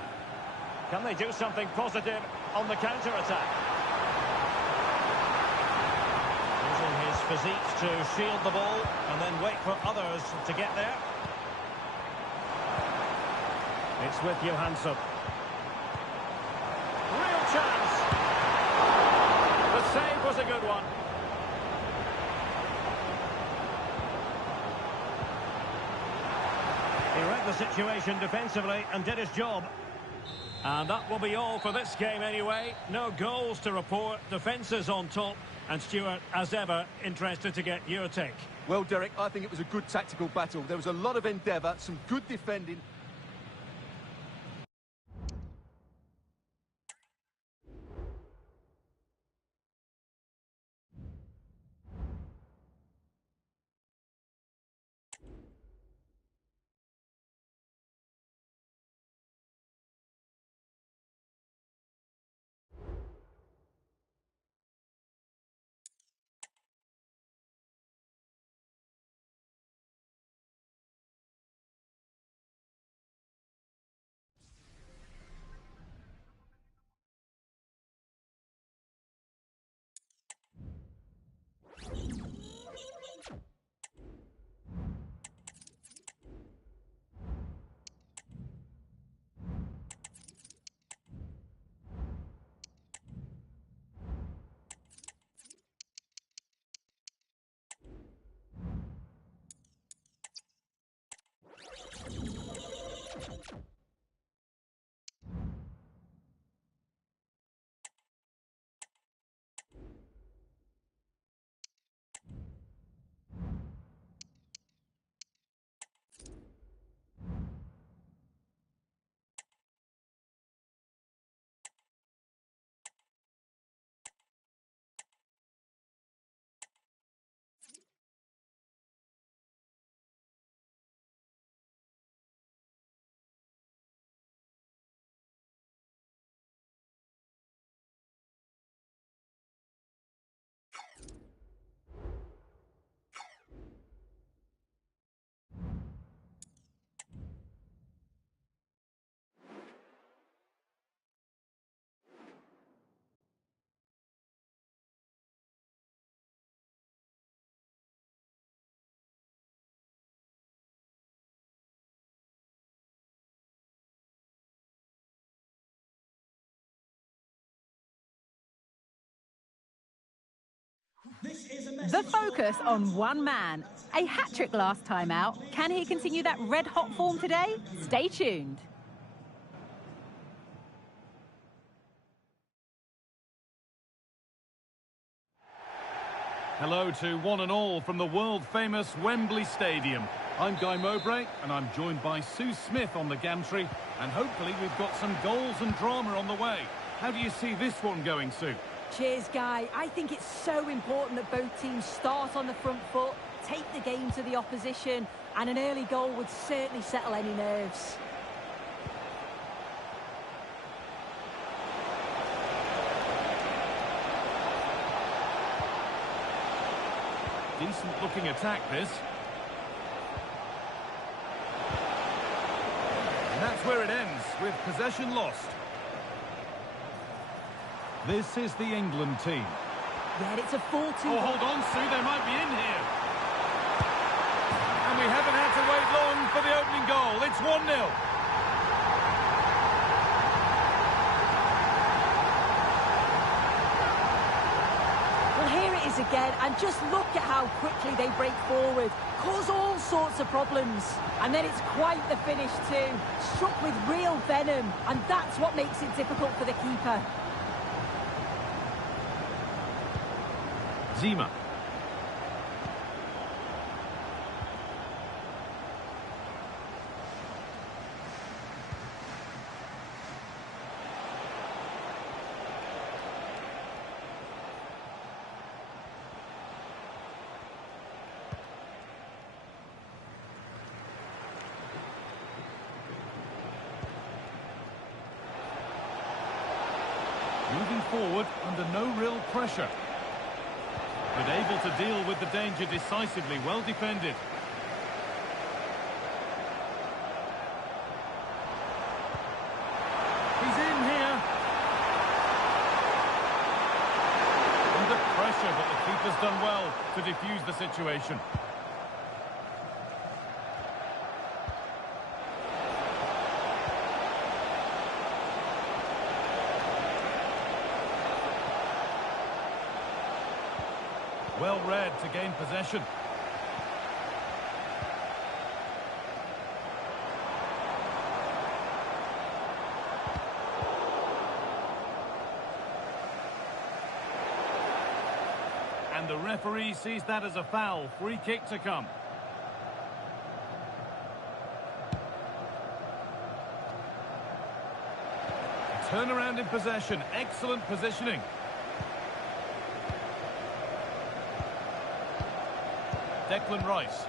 Can they do something positive on the counter-attack? Using his physique to shield the ball and then wait for others to get there. It's with Johansson. Real chance. The save was a good one. He read the situation defensively and did his job. And that will be all for this game anyway. No goals to report, defences on top. And Stuart, as ever, interested to get your take. Well, Derek, I think it was a good tactical battle. There was a lot of endeavour, some good defending. This is a The message focus on one man. A hat-trick last time out. Can he continue that red-hot form today? Stay tuned. Hello to one and all from the world-famous Wembley Stadium. I'm Guy Mowbray, and I'm joined by Sue Smith on the gantry, and hopefully we've got some goals and drama on the way. How do you see this one going, Sue? Cheers, Guy. I think it's so important that both teams start on the front foot, take the game to the opposition, and an early goal would certainly settle any nerves. Decent looking attack, this. And that's where it ends, with possession lost. This is the England team. Yeah, it's a 4-2. Oh, hold on, Sue, they might be in here. And we haven't had to wait long for the opening goal. It's 1-0. Again, and just look at how quickly they break forward, cause all sorts of problems, and then it's quite the finish too, struck with real venom, and that's what makes it difficult for the keeper. Zima. Moving forward under no real pressure. But able to deal with the danger decisively, well defended. He's in here. Under pressure, but the keeper's done well to defuse the situation. Well read to gain possession. And the referee sees that as a foul. Free kick to come. Turnaround in possession. Excellent positioning. Declan Rice.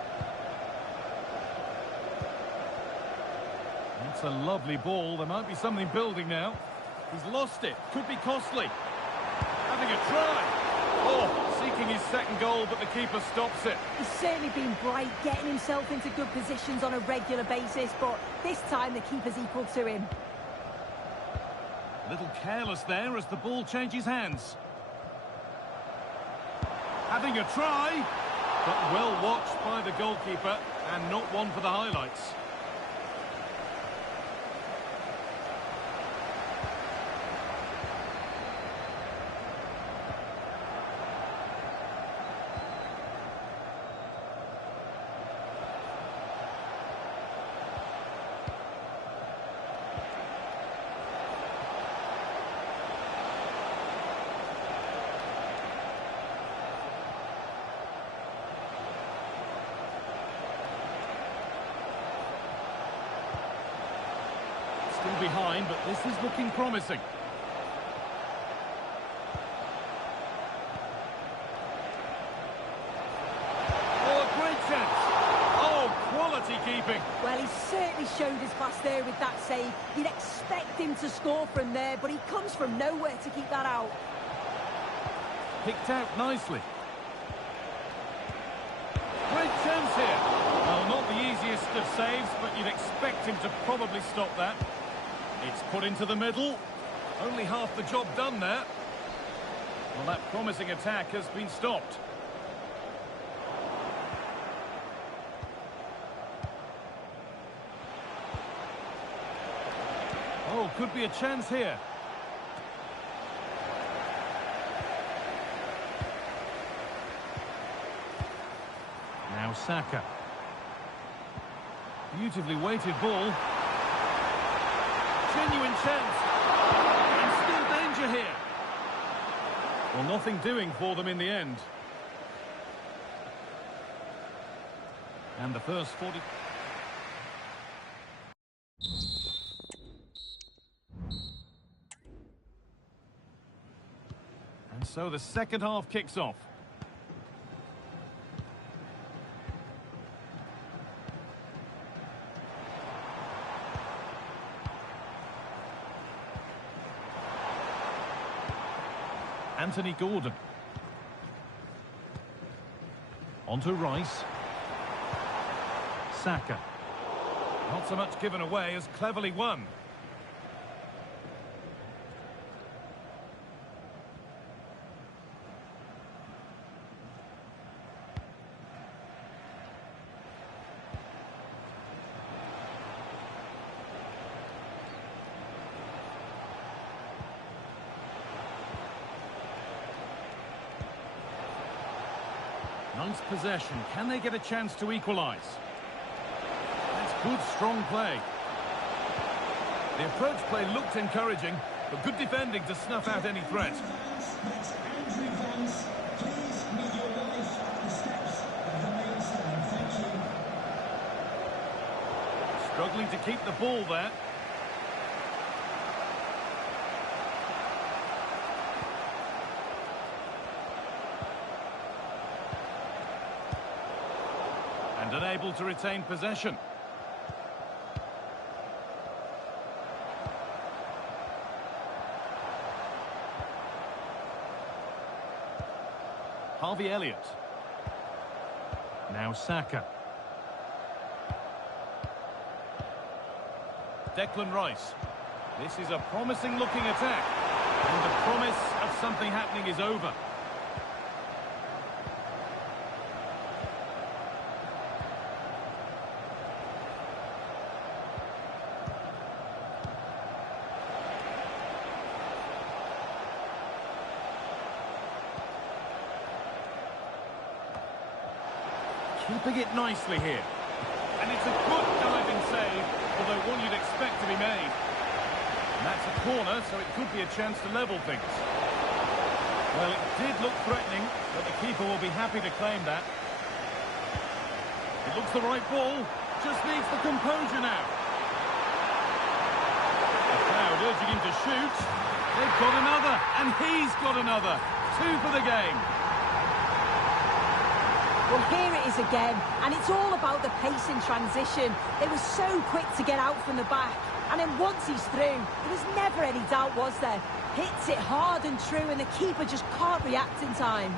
That's a lovely ball. There might be something building now. He's lost it. Could be costly. Having a try. Oh, seeking his second goal, but the keeper stops it. He's certainly been bright, getting himself into good positions on a regular basis, but this time the keeper's equal to him. A little careless there as the ball changes hands. Having a try. But well watched by the goalkeeper, and not one for the highlights. Still behind, but this is looking promising. Oh, a great chance. Oh, quality keeping. Well, he certainly showed his class there with that save. You'd expect him to score from there, but he comes from nowhere to keep that out. Picked out nicely. Great chance here. Well, not the easiest of saves, but you'd expect him to probably stop that. It's put into the middle. Only half the job done there. Well, that promising attack has been stopped. Oh, could be a chance here. Now Saka. Beautifully weighted ball. Genuine chance. And still danger here. Well, nothing doing for them in the end. And the first 40... And so the second half kicks off. Anthony Gordon. On to Rice. Saka. Not so much given away as cleverly won. Nice possession. Can they get a chance to equalise? That's good, strong play. The approach play looked encouraging, but good defending to snuff out any threat. Struggling to keep the ball there. And unable to retain possession. Harvey Elliott. Now Saka. Declan Rice. This is a promising looking attack. And the promise of something happening is over. Keeping it nicely here. And it's a good diving save, although one you'd expect to be made. And that's a corner, so it could be a chance to level things. Well, it did look threatening, but the keeper will be happy to claim that. It looks the right ball, just needs the composure now. The crowd urging him to shoot. They've got another, and he's got another. 2 for the game. Well, here it is again, and it's all about the pace in transition. They were so quick to get out from the back, and then once he's through, there was never any doubt, was there? Hits it hard and true, and the keeper just can't react in time.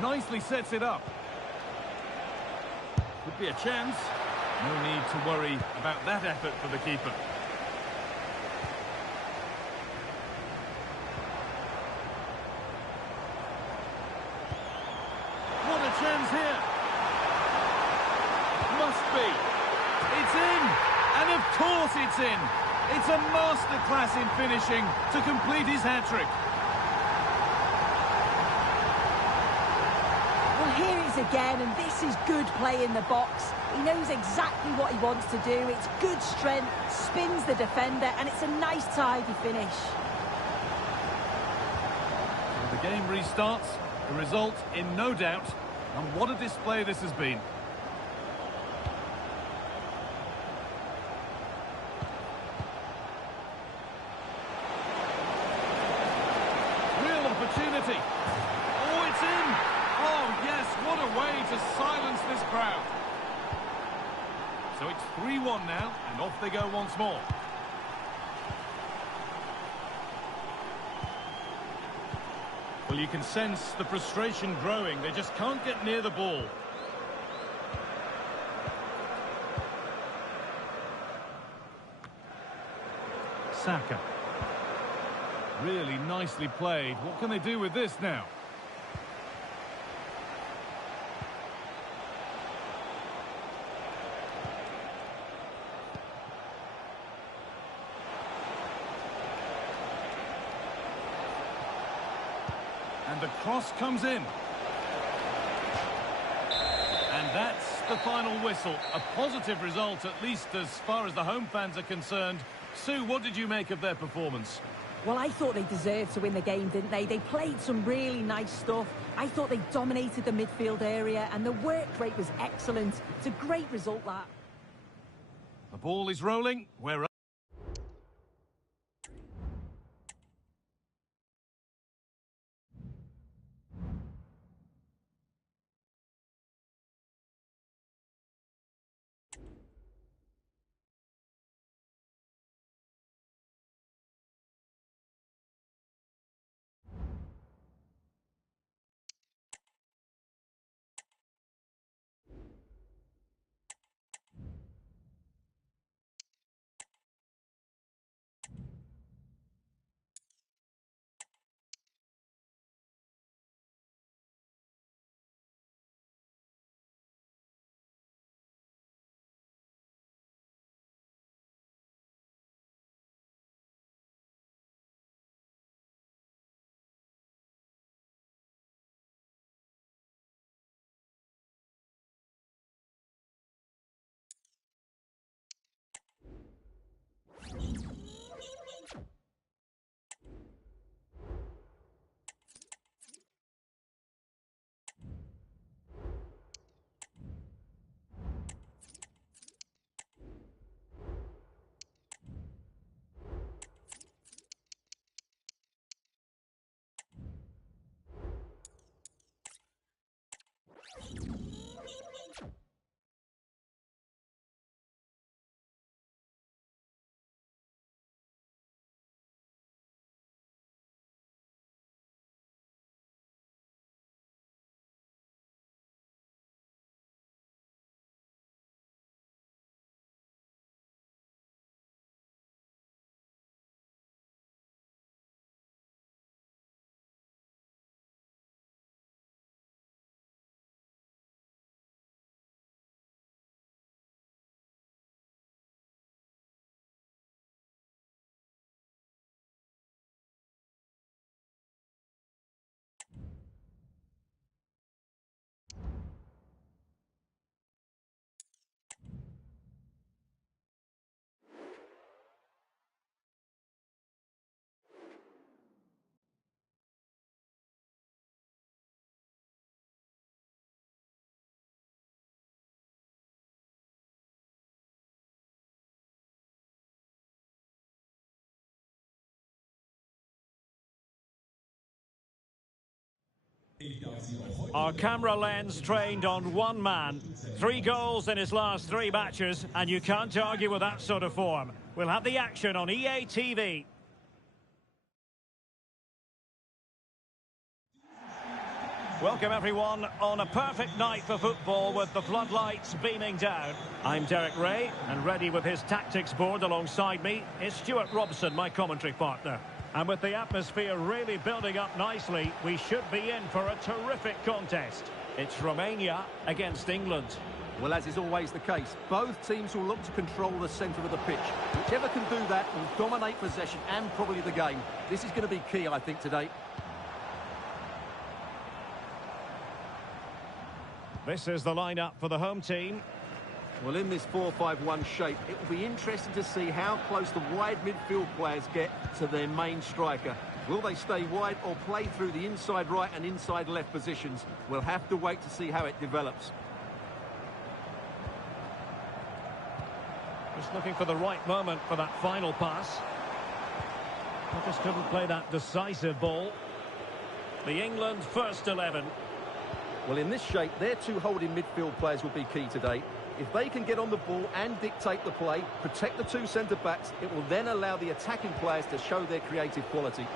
Nicely sets it up. Could be a chance. No need to worry about that effort for the keeper. What a chance here. Must be. It's in. And of course it's in. It's a masterclass in finishing to complete his hat-trick. Here it is again, and this is good play in the box. He knows exactly what he wants to do. It's good strength, spins the defender, and it's a nice tidy finish. So the game restarts, the result in no doubt, and what a display this has been. Real opportunity. Oh, it's in! Oh, yes, what a way to silence this crowd. So it's 3-1 now, and off they go once more. Well, you can sense the frustration growing. They just can't get near the ball. Saka. Really nicely played. What can they do with this now? And the cross comes in. And that's the final whistle. A positive result, at least as far as the home fans are concerned. Sue, what did you make of their performance? Well, I thought they deserved to win the game, didn't they? They played some really nice stuff. I thought they dominated the midfield area, and the work rate was excellent. It's a great result, that. The ball is rolling. We're Our camera lens trained on one man. 3 goals in his last 3 matches, and you can't argue with that sort of form. We'll have the action on EA TV. Welcome everyone on a perfect night for football with the floodlights beaming down. I'm Derek Ray, and ready with his tactics board alongside me is Stuart Robson, my commentary partner. And with the atmosphere really building up nicely, we should be in for a terrific contest. It's Romania against England. Well, as is always the case, both teams will look to control the centre of the pitch. Whichever can do that will dominate possession and probably the game. This is going to be key, I think, today. This is the lineup for the home team. Well, in this 4-5-1 shape, it will be interesting to see how close the wide midfield players get to their main striker. Will they stay wide or play through the inside right and inside left positions? We'll have to wait to see how it develops. Just looking for the right moment for that final pass. They just couldn't play that decisive ball. The England first 11. Well, in this shape, their 2 holding midfield players will be key today. If they can get on the ball and dictate the play, protect the 2 centre-backs, it will then allow the attacking players to show their creative quality.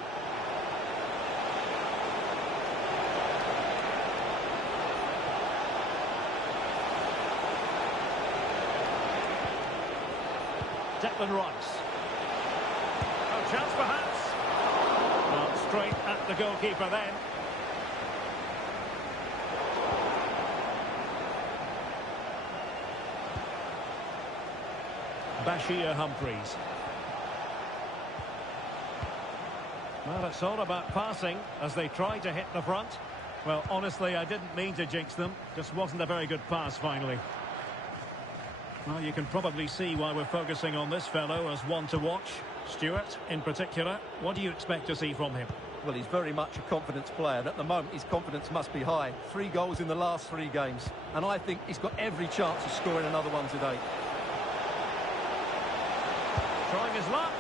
Declan Rice. chance perhaps. Well, straight at the goalkeeper then. Bashir Humphreys. Well, it's all about passing as they try to hit the front. Well, honestly, I didn't mean to jinx them. Just wasn't a very good pass, finally. Well, you can probably see why we're focusing on this fellow as one to watch. Stuart, in particular, what do you expect to see from him? Well, he's very much a confidence player, and at the moment his confidence must be high. 3 goals in the last 3 games, and I think he's got every chance of scoring another one today. Trying his luck,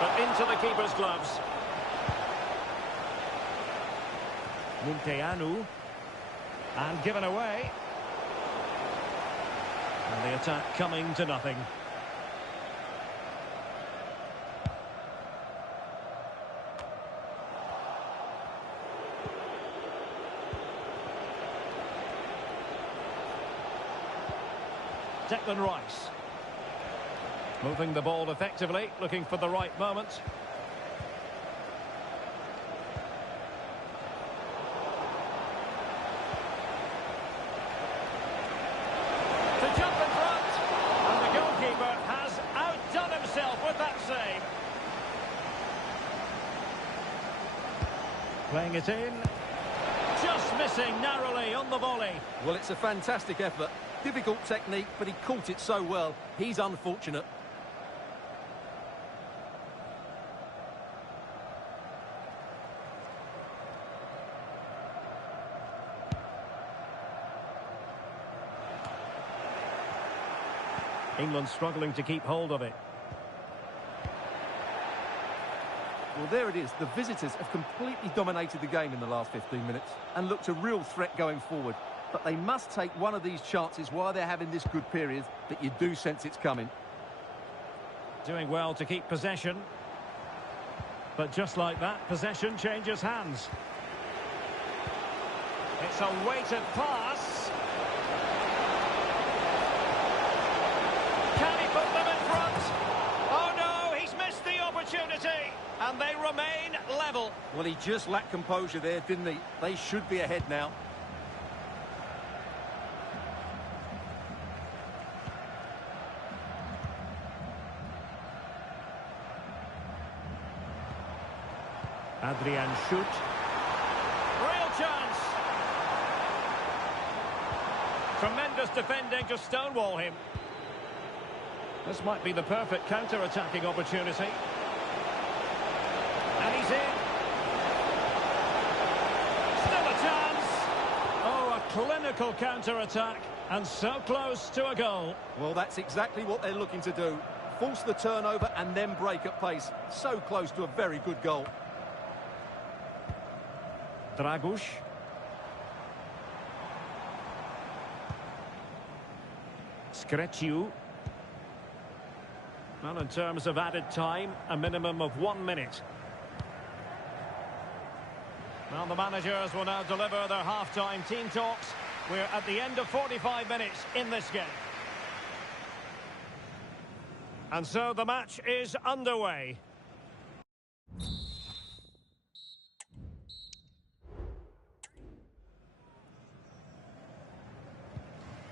but into the keeper's gloves. Munteanu, and given away. And the attack coming to nothing. Declan Rice. Moving the ball effectively, looking for the right moment. To jump in front, and the goalkeeper has outdone himself with that save. Playing it in, just missing narrowly on the volley. Well, it's a fantastic effort. Difficult technique, but he caught it so well. He's unfortunate. England struggling to keep hold of it. Well, there it is. The visitors have completely dominated the game in the last 15 minutes and looked a real threat going forward. But they must take one of these chances while they're having this good period that you do sense it's coming. Doing well to keep possession. But just like that, possession changes hands. It's a weighted pass. Can he put them in front? Oh no, he's missed the opportunity. And they remain level. Well, he just lacked composure there, didn't he? They should be ahead now. Adrian Schutt. Real chance. Tremendous defending to stonewall him. This might be the perfect counter-attacking opportunity. And he's in. Still a chance. Oh, a clinical counter-attack. And so close to a goal. Well, that's exactly what they're looking to do. Force the turnover and then break at pace. So close to a very good goal. Dragush. Screciu. Well, in terms of added time, a minimum of 1 minute. Well, the managers will now deliver their half-time team talks. We're at the end of 45 minutes in this game. And so the match is underway.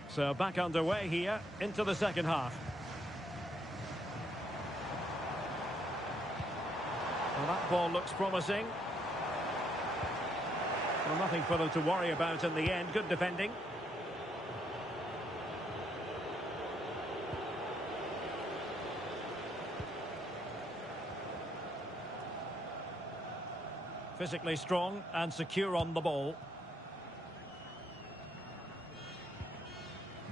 So back underway here into the second half. Well, that ball looks promising. Well, nothing for them to worry about in the end. Good defending. Physically strong and secure on the ball.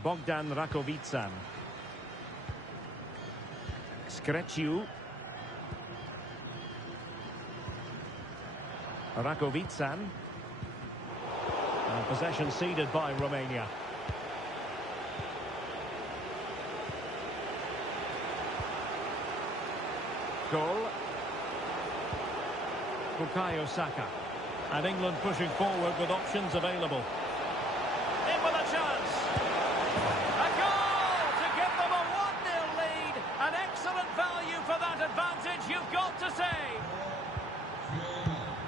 Bogdan Rakovican. Screciu. Rakovican. And possession ceded by Romania. Goal. Bukayo Saka. And England pushing forward with options available. In with a chance. A goal to give them a 1-0 lead. An excellent value for that advantage, you've got to say.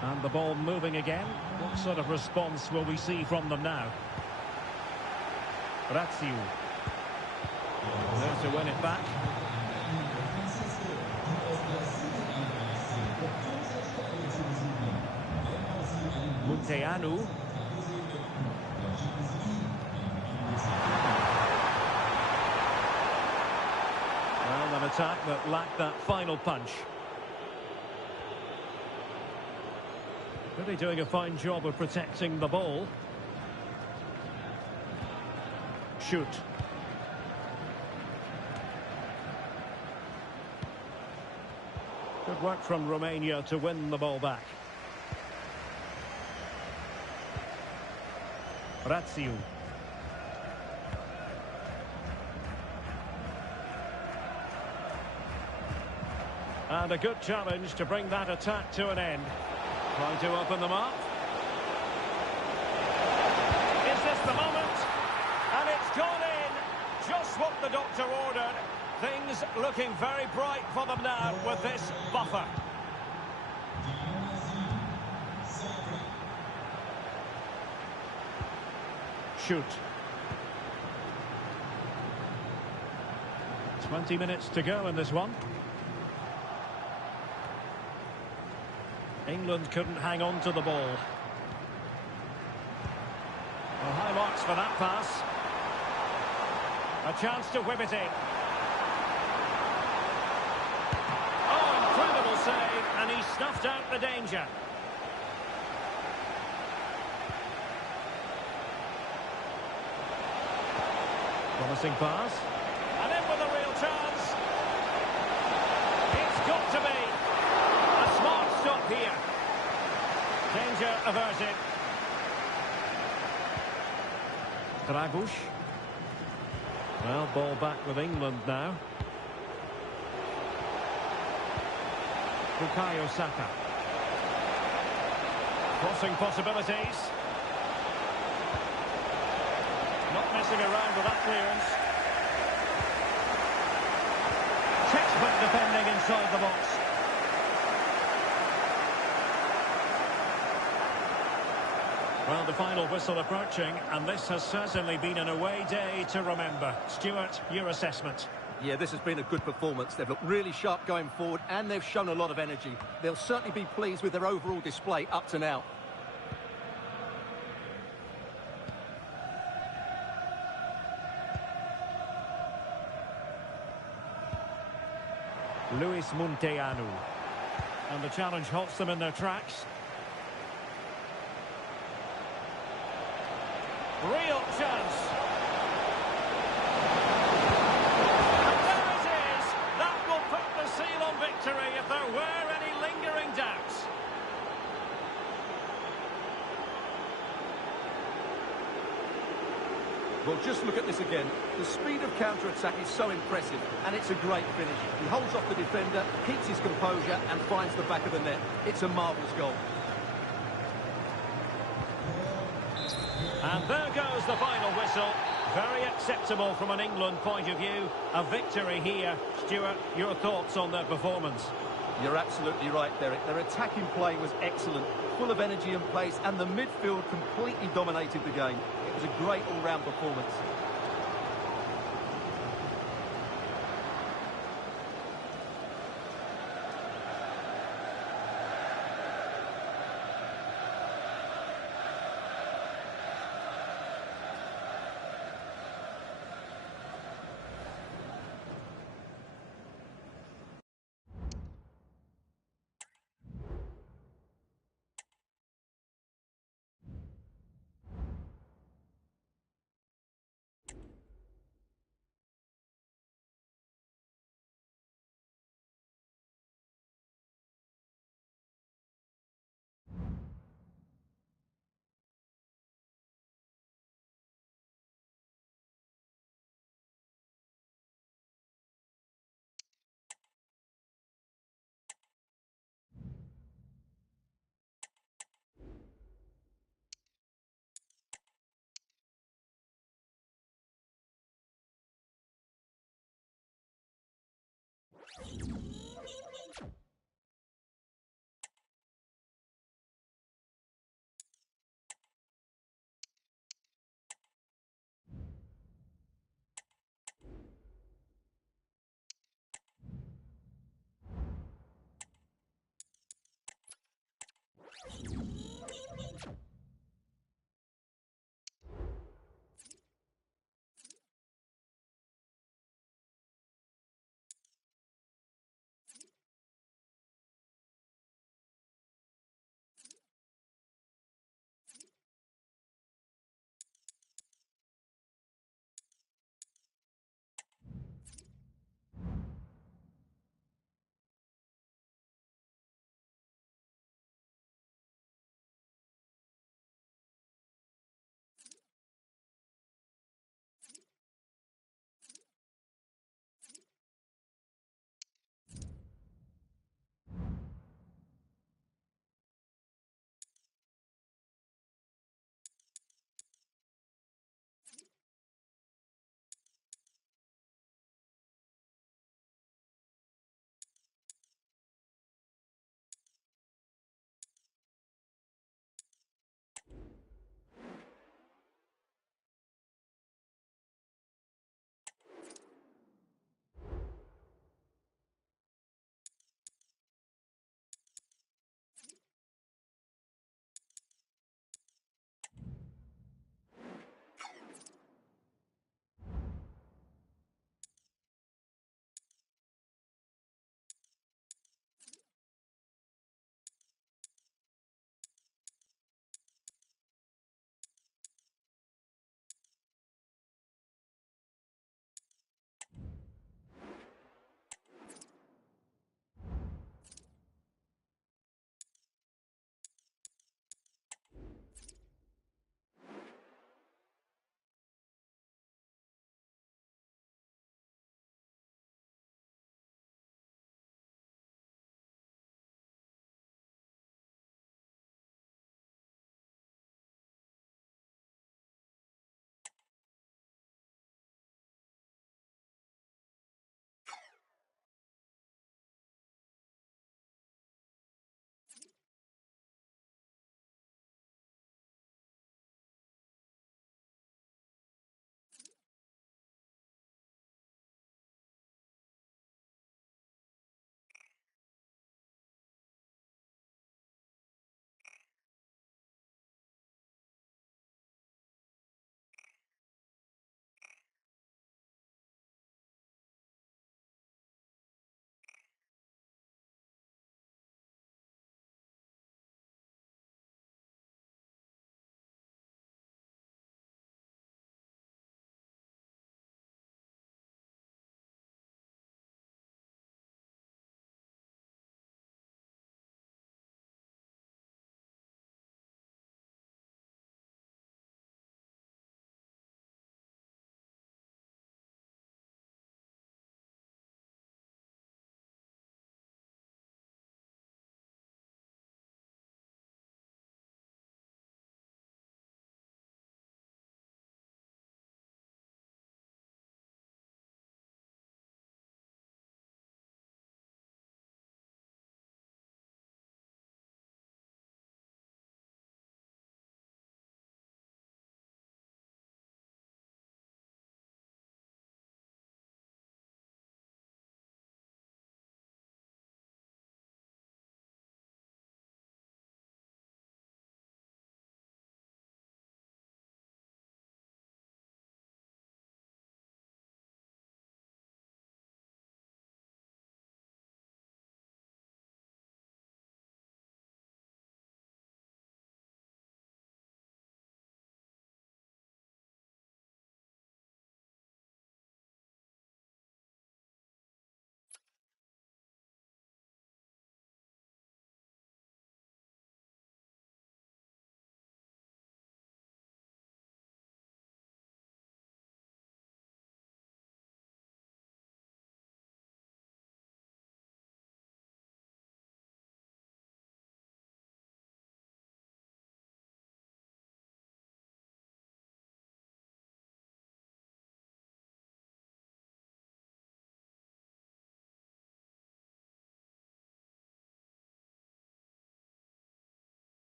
And the ball moving again. What sort of response will we see from them now? Raziu. There to win it back. Munteanu. Well, an attack that lacked that final punch. Really doing a fine job of protecting the ball. Shoot. Good work from Romania to win the ball back. Raziu. And a good challenge to bring that attack to an end. Trying to open them up. Is this the moment? And it's gone in. Just what the doctor ordered. Things looking very bright for them now with this buffer. Shoot. 20 minutes to go in this one. England couldn't hang on to the ball. Well, high marks for that pass. A chance to whip it in. Oh, incredible save, and he snuffed out the danger. Promising pass. And in with a real chance. It's got to be. A smart stop here. Danger averted. Draguš. Well, ball back with England now. Bukayo Saka. Crossing possibilities. Not messing around with that clearance. Textbook defending inside the box. Well, the final whistle approaching, and this has certainly been an away day to remember. Stuart, your assessment? Yeah, this has been a good performance. They've looked really sharp going forward, and they've shown a lot of energy. They'll certainly be pleased with their overall display up to now. Luis Munteanu. And the challenge halts them in their tracks. Real chance. And there it is. That will put the seal on victory if there were any lingering doubts. Well, just look at this again. The speed of counter-attack is so impressive, and it's a great finish. He holds off the defender, keeps his composure, and finds the back of the net. It's a marvellous goal. And there goes the final whistle. Very acceptable from an England point of view. A victory here. Stuart, your thoughts on their performance? You're absolutely right, Derek. Their attacking play was excellent, full of energy and pace, and the midfield completely dominated the game. It was a great all-round performance.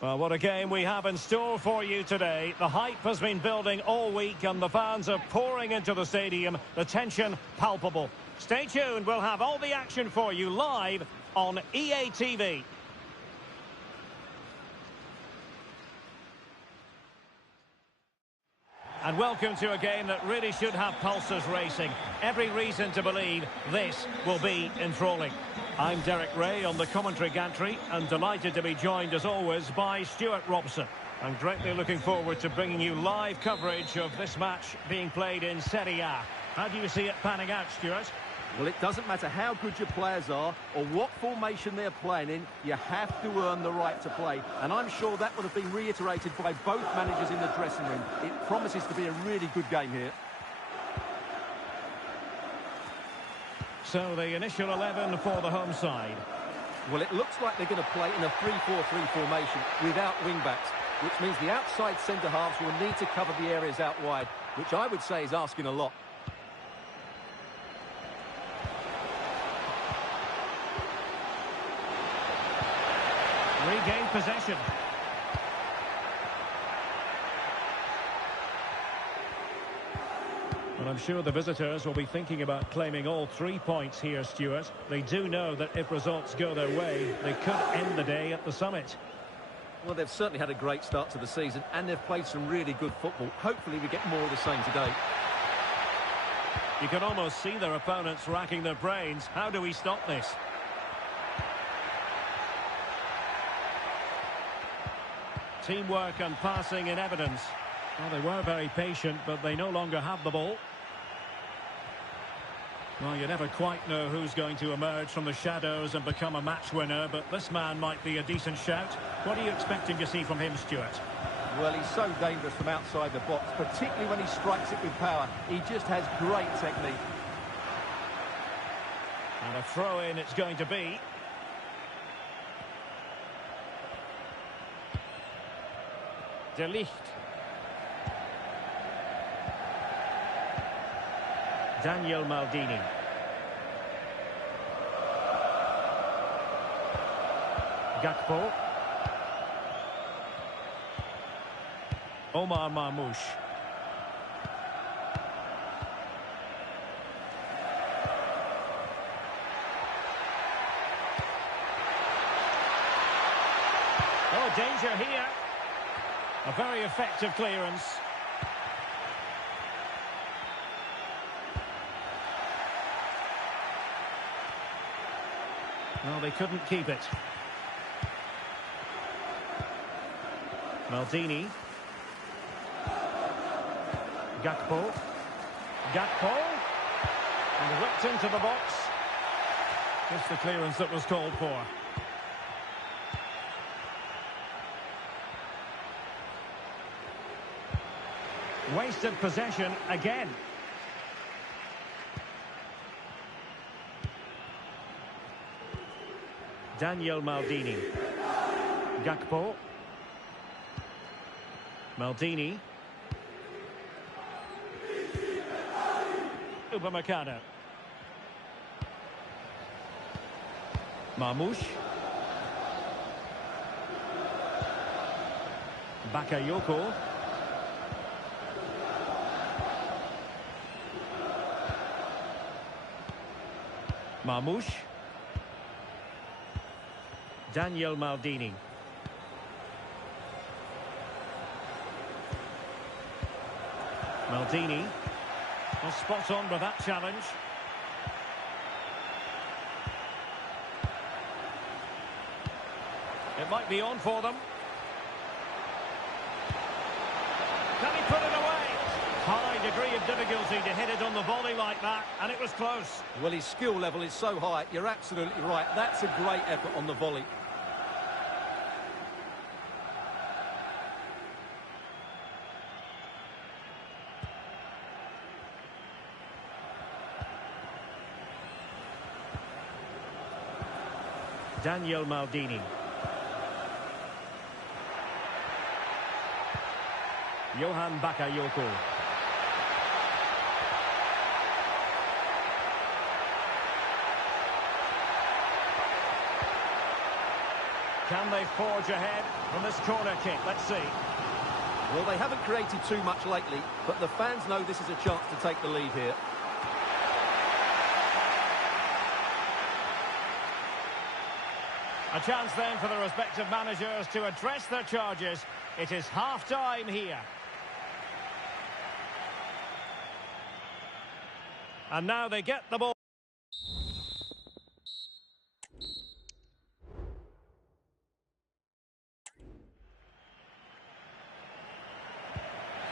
Well, what a game we have in store for you today. The hype has been building all week and the fans are pouring into the stadium. The tension palpable. Stay tuned, we'll have all the action for you live on EA TV. And welcome to a game that really should have pulses racing. Every reason to believe this will be enthralling. I'm Derek Ray on the commentary gantry and delighted to be joined as always by Stuart Robson. I'm greatly looking forward to bringing you live coverage of this match being played in Serie A. How do you see it panning out, Stuart? Well, it doesn't matter how good your players are or what formation they're playing in, you have to earn the right to play. And I'm sure that would have been reiterated by both managers in the dressing room. It promises to be a really good game here. So the initial 11 for the home side. Well, it looks like they're going to play in a 3-4-3 formation without wing-backs, which means the outside centre-halves will need to cover the areas out wide, which I would say is asking a lot. Regained possession. Well, I'm sure the visitors will be thinking about claiming all 3 points here, Stuart. They do know that if results go their way, they could end the day at the summit. Well, they've certainly had a great start to the season, and they've played some really good football. Hopefully we get more of the same today. You can almost see their opponents racking their brains. How do we stop this? Teamwork and passing in evidence. Well, they were very patient, but they no longer have the ball. Well, you never quite know who's going to emerge from the shadows and become a match winner, but this man might be a decent shout. What are you expecting to see from him, Stuart? Well, he's so dangerous from outside the box, particularly when he strikes it with power. He just has great technique. And a throw-in it's going to be. De Ligt. Daniel Maldini. Gakpo. Omar Marmoush. Oh, danger here. A very effective clearance. Well, they couldn't keep it. Maldini. Gakpo. Gakpo. And whipped into the box. Just the clearance that was called for. Wasted possession again. Daniel Maldini. Gakpo. Maldini. Upamecano. Marmoush. Bakayoko. Marmoush. Daniel Maldini. Maldini. Well, spot on with that challenge. It might be on for them. Can he put it away? High degree of difficulty to hit it on the volley like that, and it was close. Well, his skill level is so high, you're absolutely right. That's a great effort on the volley. Daniel Maldini. Johan Bakayoko. Can they forge ahead from this corner kick? Let's see. Well, they haven't created too much lately, but the fans know this is a chance to take the lead here. A chance then for the respective managers to address their charges. It is half-time here. And now they get the ball.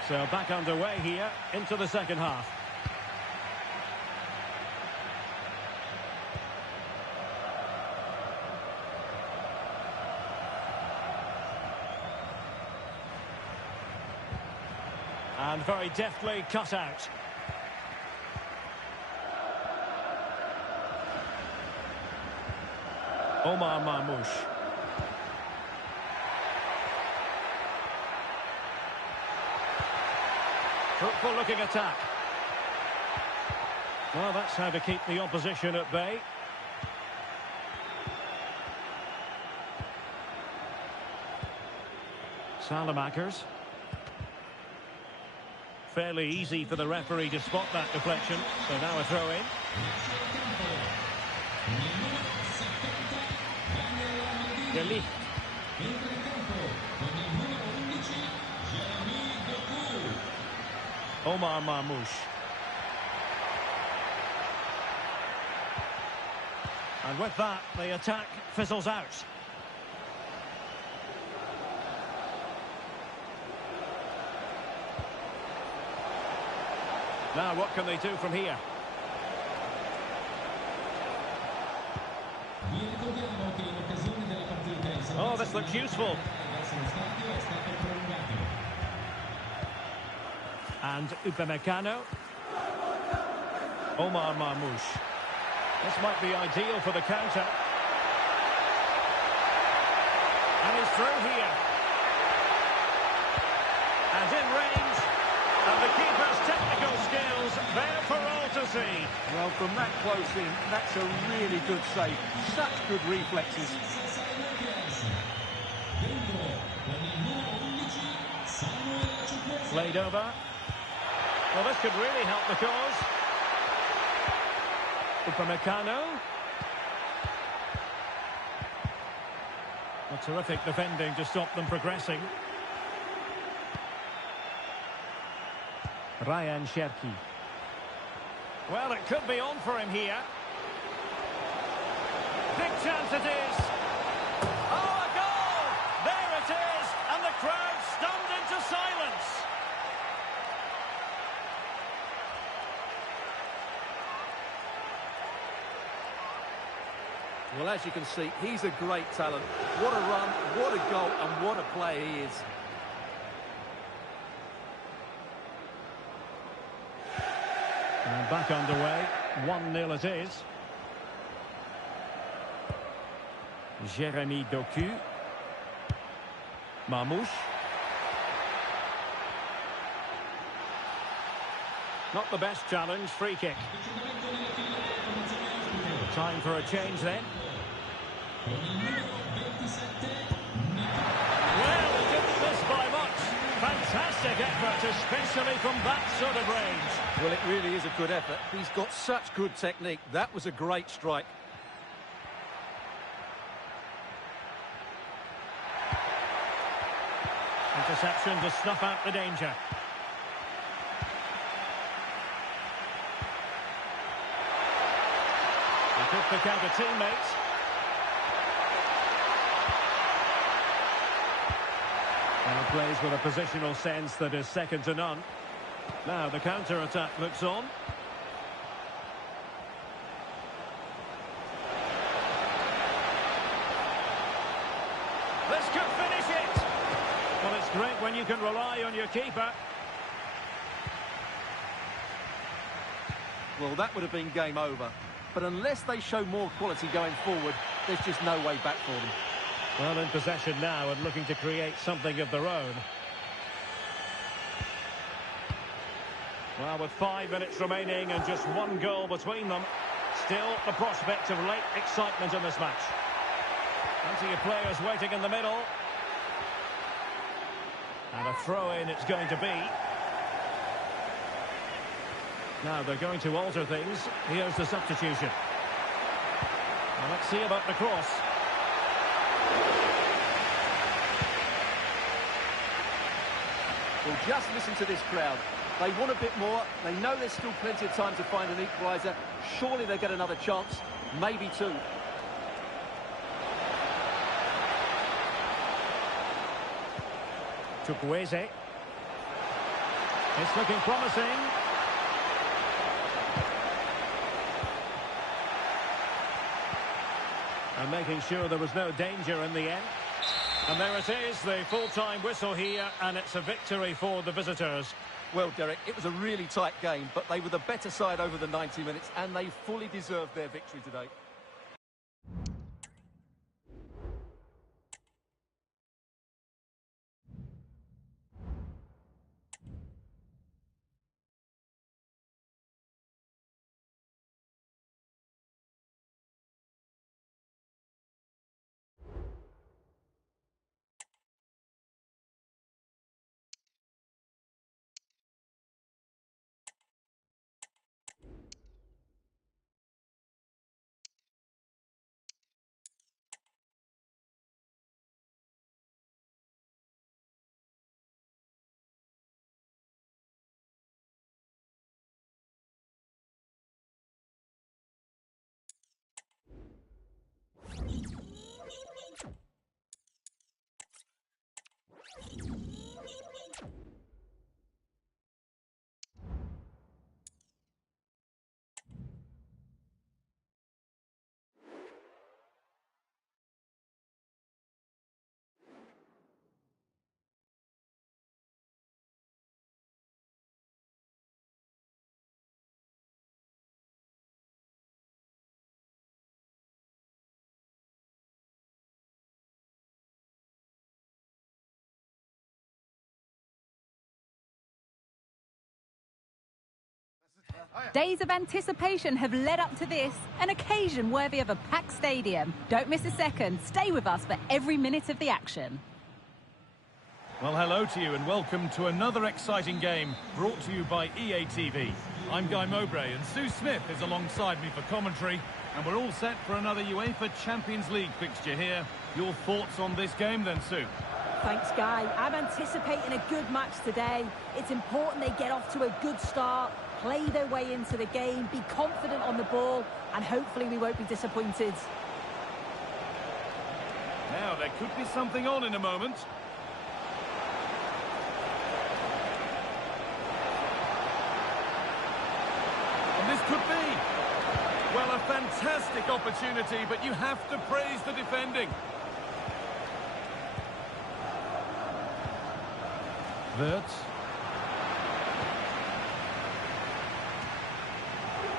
So back underway here into the second half. And very deftly cut out. Omar Marmoush. Fruitful looking attack. Well, that's how to keep the opposition at bay. Salamakers. Fairly easy for the referee to spot that deflection. So now a throw in. De Ligt. Omar Marmoush. And with that, the attack fizzles out. Now, what can they do from here? Oh, this looks useful. And Upamecano. Omar Marmoush. This might be ideal for the counter. And he's through here. And in range. And the keeper's technical skills there for all to see. Well, from that close in, that's a really good save. Such good reflexes. Played over. Well, this could really help the cause. Upamecano. A terrific defending to stop them progressing. Ryan Cherki. Well, it could be on for him here. Big chance it is. Oh, a goal! There it is! And the crowd stunned into silence. Well, as you can see, he's a great talent. What a run, what a goal, and what a player he is. And back underway, 1-0 it is. Jérémy Doku. Marmoush. Not the best challenge, free kick. Time for a change then. Well, it didn't miss by much. Fantastic effort, especially from that sort of range. Well, it really is a good effort. He's got such good technique. That was a great strike. Interception to snuff out the danger. He could pick out a teammate. And plays with a positional sense that is second to none. Now the counter-attack looks on. This could finish it. Well, it's great when you can rely on your keeper. Well, that would have been game over. But unless they show more quality going forward, there's just no way back for them. Well, in possession now and looking to create something of their own. Well, with 5 minutes remaining and just one goal between them, still the prospect of late excitement in this match. Plenty of players waiting in the middle. And a throw-in it's going to be. Now they're going to alter things. Here's the substitution. Well, let's see about the cross. Well, just listen to this crowd. They want a bit more. They know there's still plenty of time to find an equaliser. Surely they'll get another chance. Maybe two. Chukwueze. It's looking promising. And making sure there was no danger in the end. And there it is, the full-time whistle here, and it's a victory for the visitors. Well, Derek, it was a really tight game, but they were the better side over the 90 minutes, and they fully deserved their victory today. Days of anticipation have led up to this, an occasion worthy of a packed stadium. Don't miss a second. Stay with us for every minute of the action. Well, hello to you and welcome to another exciting game brought to you by EA TV. I'm Guy Mowbray and Sue Smith is alongside me for commentary, and we're all set for another UEFA Champions League fixture here. Your thoughts on this game then, Sue? Thanks, Guy. I'm anticipating a good match today. It's important they get off to a good start, play their way into the game, be confident on the ball, and hopefully we won't be disappointed. Now, there could be something on in a moment. And this could be, well, a fantastic opportunity, but you have to praise the defending. Wirtz.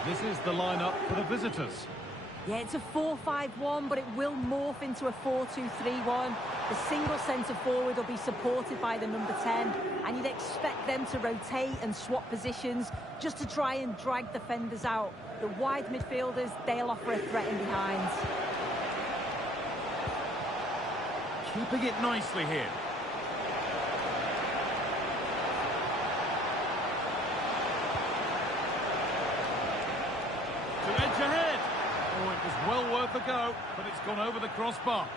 This is the lineup for the visitors. Yeah, it's a 4-5-1, but it will morph into a 4-2-3-1. The single centre-forward will be supported by the number 10, and you'd expect them to rotate and swap positions just to try and drag defenders out. The wide midfielders, they'll offer a threat in behind. Keeping it nicely here. To edge ahead. Oh, it was well worth a go, but it's gone over the crossbar.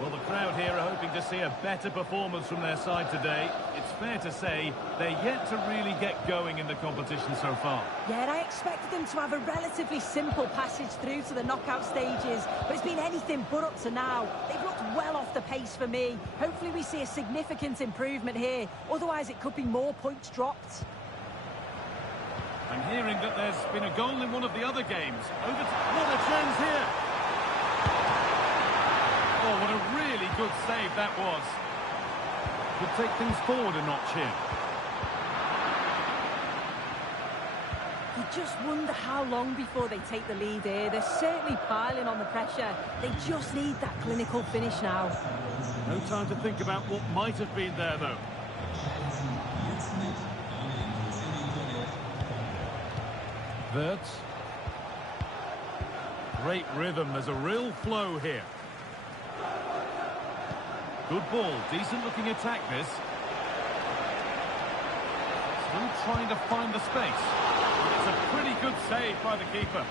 Well, the crowd here are hoping to see a better performance from their side today. It's fair to say they're yet to really get going in the competition so far. Yeah, and I expected them to have a relatively simple passage through to the knockout stages, but it's been anything but up to now. They've looked well off the pace for me. Hopefully we see a significant improvement here, otherwise it could be more points dropped. I'm hearing that there's been a goal in one of the other games. What a chance here! Oh, what a really good save that was. Could take things forward a notch here. He just wonder how long before they take the lead here. They're certainly piling on the pressure. They just need that clinical finish now. No time to think about what might have been there, though. Wirtz. Great rhythm. There's a real flow here. Good ball. Decent looking attack, this. Still trying to find the space. It's a pretty good save by the keeper.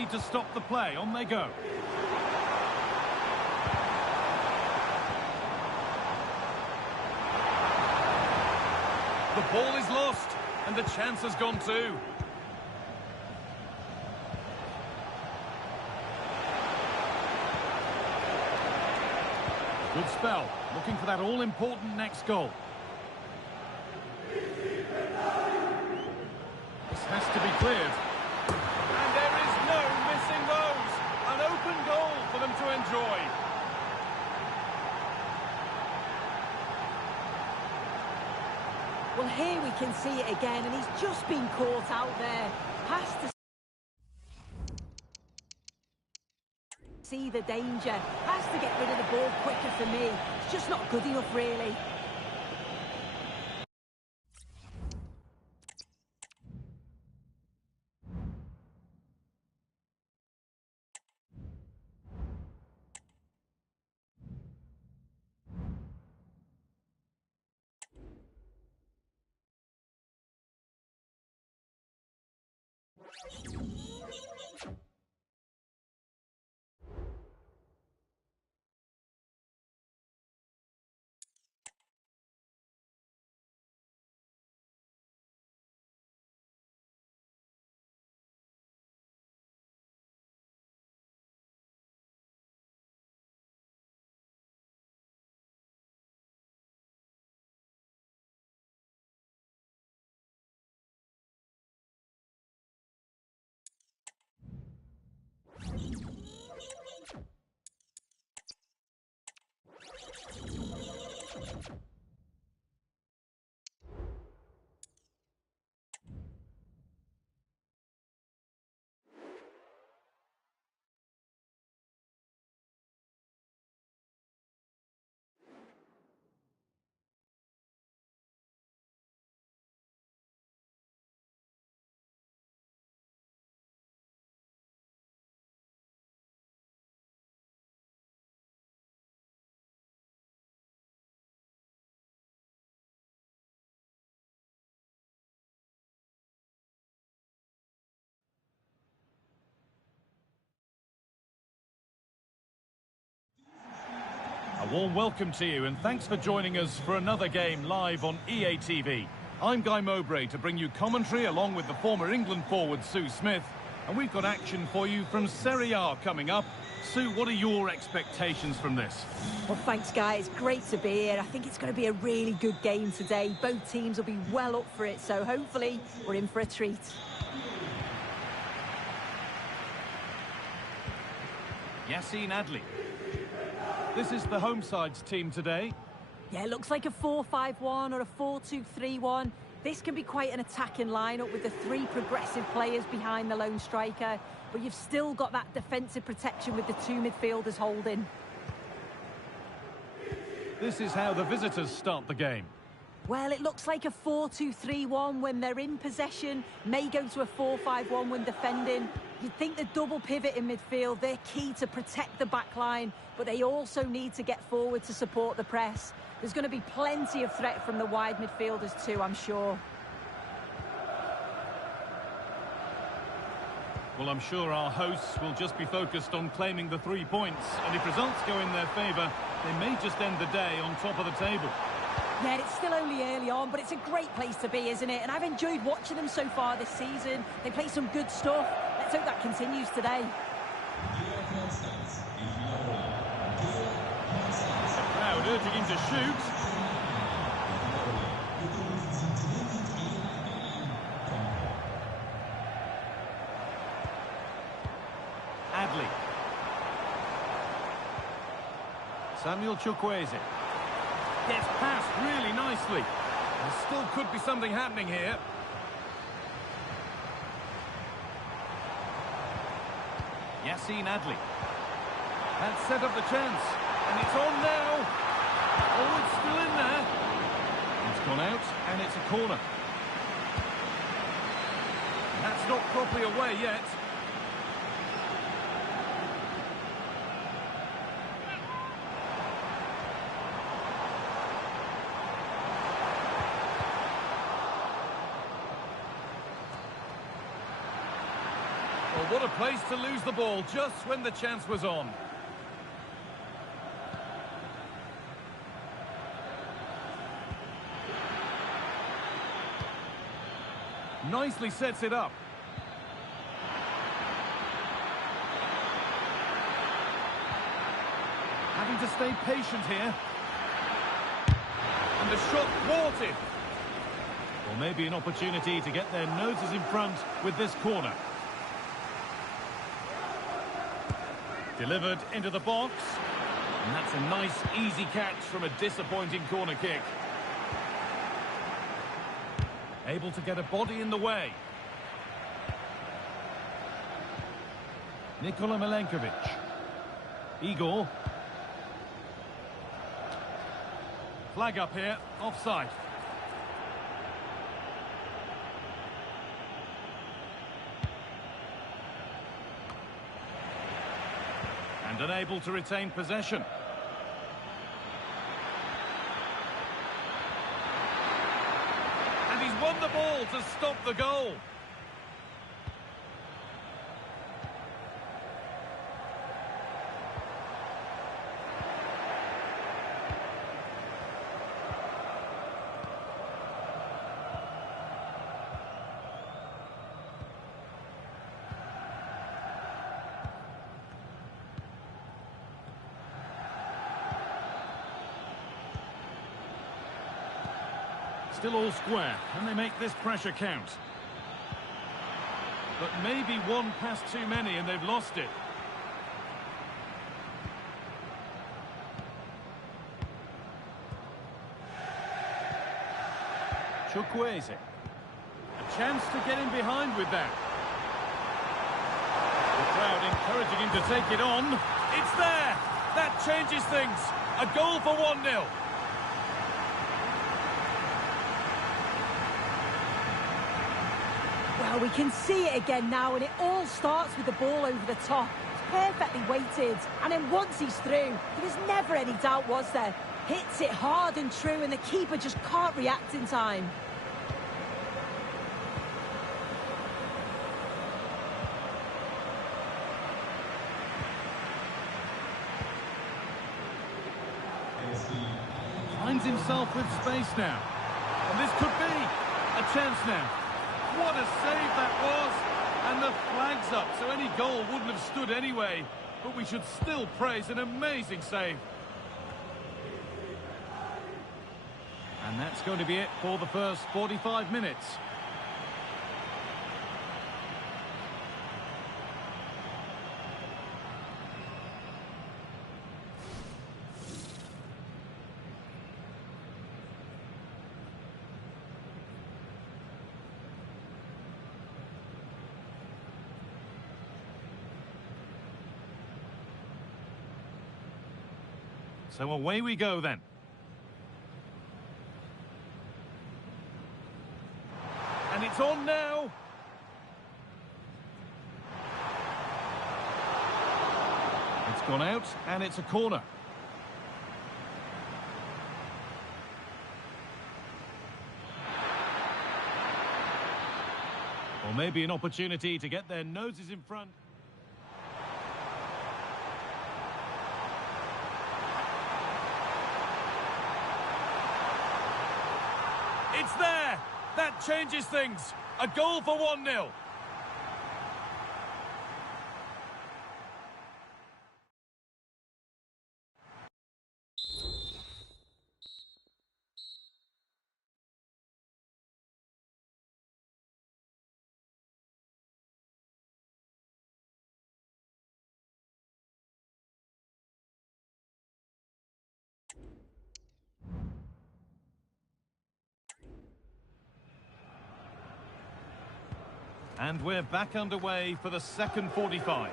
need to stop the play. On they go. The ball is lost, and the chance has gone too. Good spell, looking for that all-important next goal. This has to be cleared. And there is no missing those. An open goal for them to enjoy. Well, here we can see it again, and he's just been caught out there. Has to see the danger. Has to get rid of the ball quicker for me. It's just not good enough, really. A warm welcome to you, and thanks for joining us for another game live on EA TV. I'm Guy Mowbray to bring you commentary along with the former England forward Sue Smith, and we've got action for you from Serie A coming up. Sue, what are your expectations from this? Well, thanks, Guy. It's great to be here. I think it's going to be a really good game today. Both teams will be well up for it, so hopefully we're in for a treat. Yassine Adli. This is the home side's team today. Yeah, it looks like a 4-5-1 or a 4-2-3-1. This can be quite an attacking lineup with the three progressive players behind the lone striker, but you've still got that defensive protection with the two midfielders holding. This is how the visitors start the game. Well, it looks like a 4-2-3-1 when they're in possession, may go to a 4-5-1 when defending. You'd think the double pivot in midfield, they're key to protect the back line, but they also need to get forward to support the press. There's going to be plenty of threat from the wide midfielders too, I'm sure. Well, I'm sure our hosts will just be focused on claiming the 3 points, and if results go in their favour, they may just end the day on top of the table. Yeah, it's still only early on, but it's a great place to be, isn't it? And I've enjoyed watching them so far this season. They play some good stuff. Let's hope that continues today. The crowd urging him to shoot. Adli. Samuel Chukwueze. Gets past really nicely. There still could be something happening here. Yassine Adli. That set up the chance. And it's on now. Oh, it's still in there. It's gone out, and it's a corner. That's not properly away yet. Well, What a place to lose the ball just when the chance was on. Nicely sets it up. Having to stay patient here. And the shot thwarted. Or maybe an opportunity to get their noses in front with this corner. Delivered into the box. And that's a nice, easy catch from a disappointing corner kick. Able to get a body in the way. Nikola Milenkovic. Igor. Flag up here, offside. And unable to retain possession. And he's won the ball to stop the goal. Still all square, and they make this pressure count. But maybe one pass too many and they've lost it. Chukwueze. A chance to get in behind with that. The crowd encouraging him to take it on. It's there! That changes things. A goal for 1-0. Well, we can see it again now, and it all starts with the ball over the top. It's perfectly weighted, and then once he's through, there was never any doubt, was there? Hits it hard and true, and the keeper just can't react in time. Finds himself with space now. And this could be a chance now. What a save that was! And the flag's up, so any goal wouldn't have stood anyway. But we should still praise an amazing save. And that's going to be it for the first 45 minutes. So away we go then. And it's on now. It's gone out and it's a corner. Or maybe an opportunity to get their noses in front. It's there! That changes things. A goal for 1-0. And we're back underway for the second 45.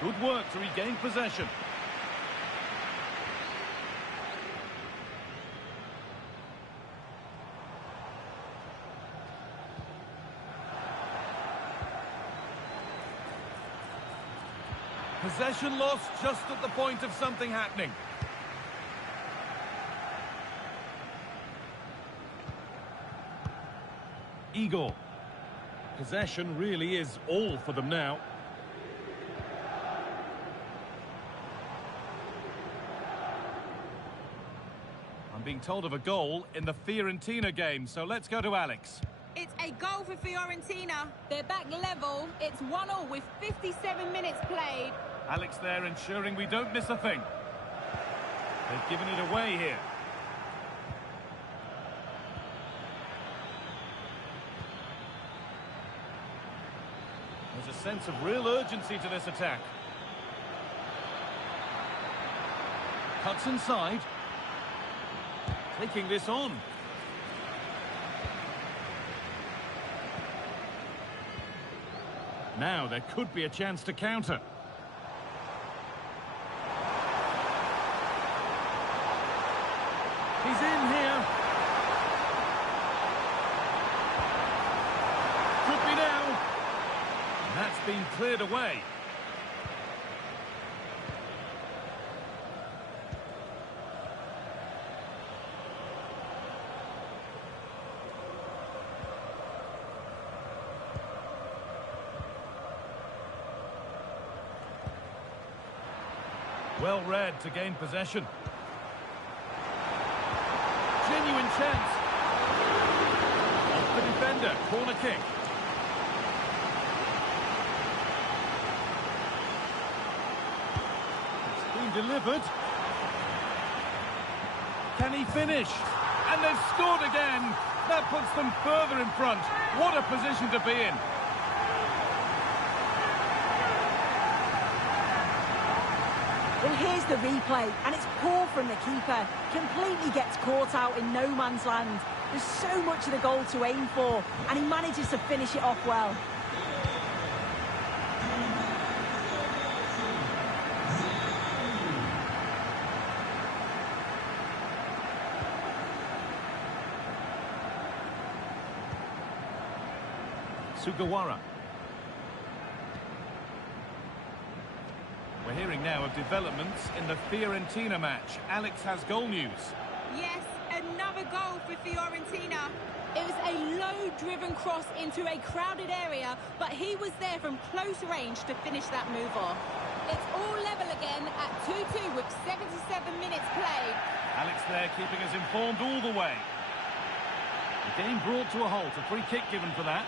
Good work to regain possession. Possession lost just at the point of something happening. Igor. Possession really is all for them now. I'm being told of a goal in the Fiorentina game, so let's go to Alex. It's a goal for Fiorentina. They're back level. It's 1-1 with 57 minutes played. Alex there ensuring we don't miss a thing. They've given it away here. There's a sense of real urgency to this attack. Cuts inside. Taking this on. Now there could be a chance to counter. He's in here. Could be now. That's been cleared away. Well read to gain possession. Genuine chance. Off the defender, corner kick. It's been delivered. Can he finish? And they've scored again. That puts them further in front. What a position to be in. Well, here's the replay, and it's poor from the keeper. Completely gets caught out in no man's land. There's so much of the goal to aim for, and he manages to finish it off well. Sugawara. We're hearing now of developments in the Fiorentina match. Alex has goal news. Yes, another goal for Fiorentina. It was a low-driven cross into a crowded area, but he was there from close range to finish that move off. It's all level again at 2-2 with 77 minutes played. Alex there keeping us informed all the way. The game brought to a halt, a free kick given for that.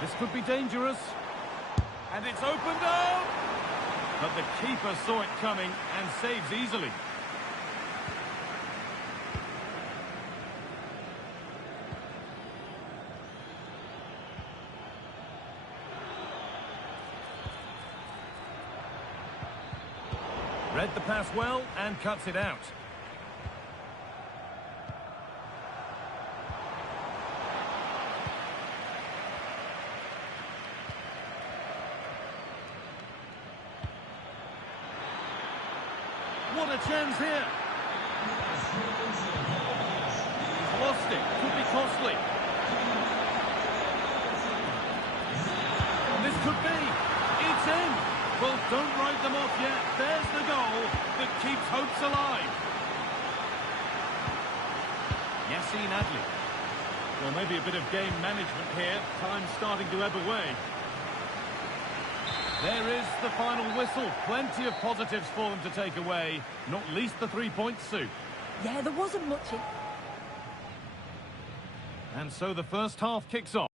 This could be dangerous. And it's opened up! But the keeper saw it coming and saves easily. Read the pass well and cuts it out. What a chance here. He's lost it. Could be costly. This could be. It's in. Well, don't write them off yet. There's the goal that keeps hopes alive. Yassine Adli. Well, maybe a bit of game management here. Time's starting to ebb away. There is the final whistle. Plenty of positives for them to take away, not least the 3 points, Sue. Yeah, there wasn't much in... And so the first half kicks off.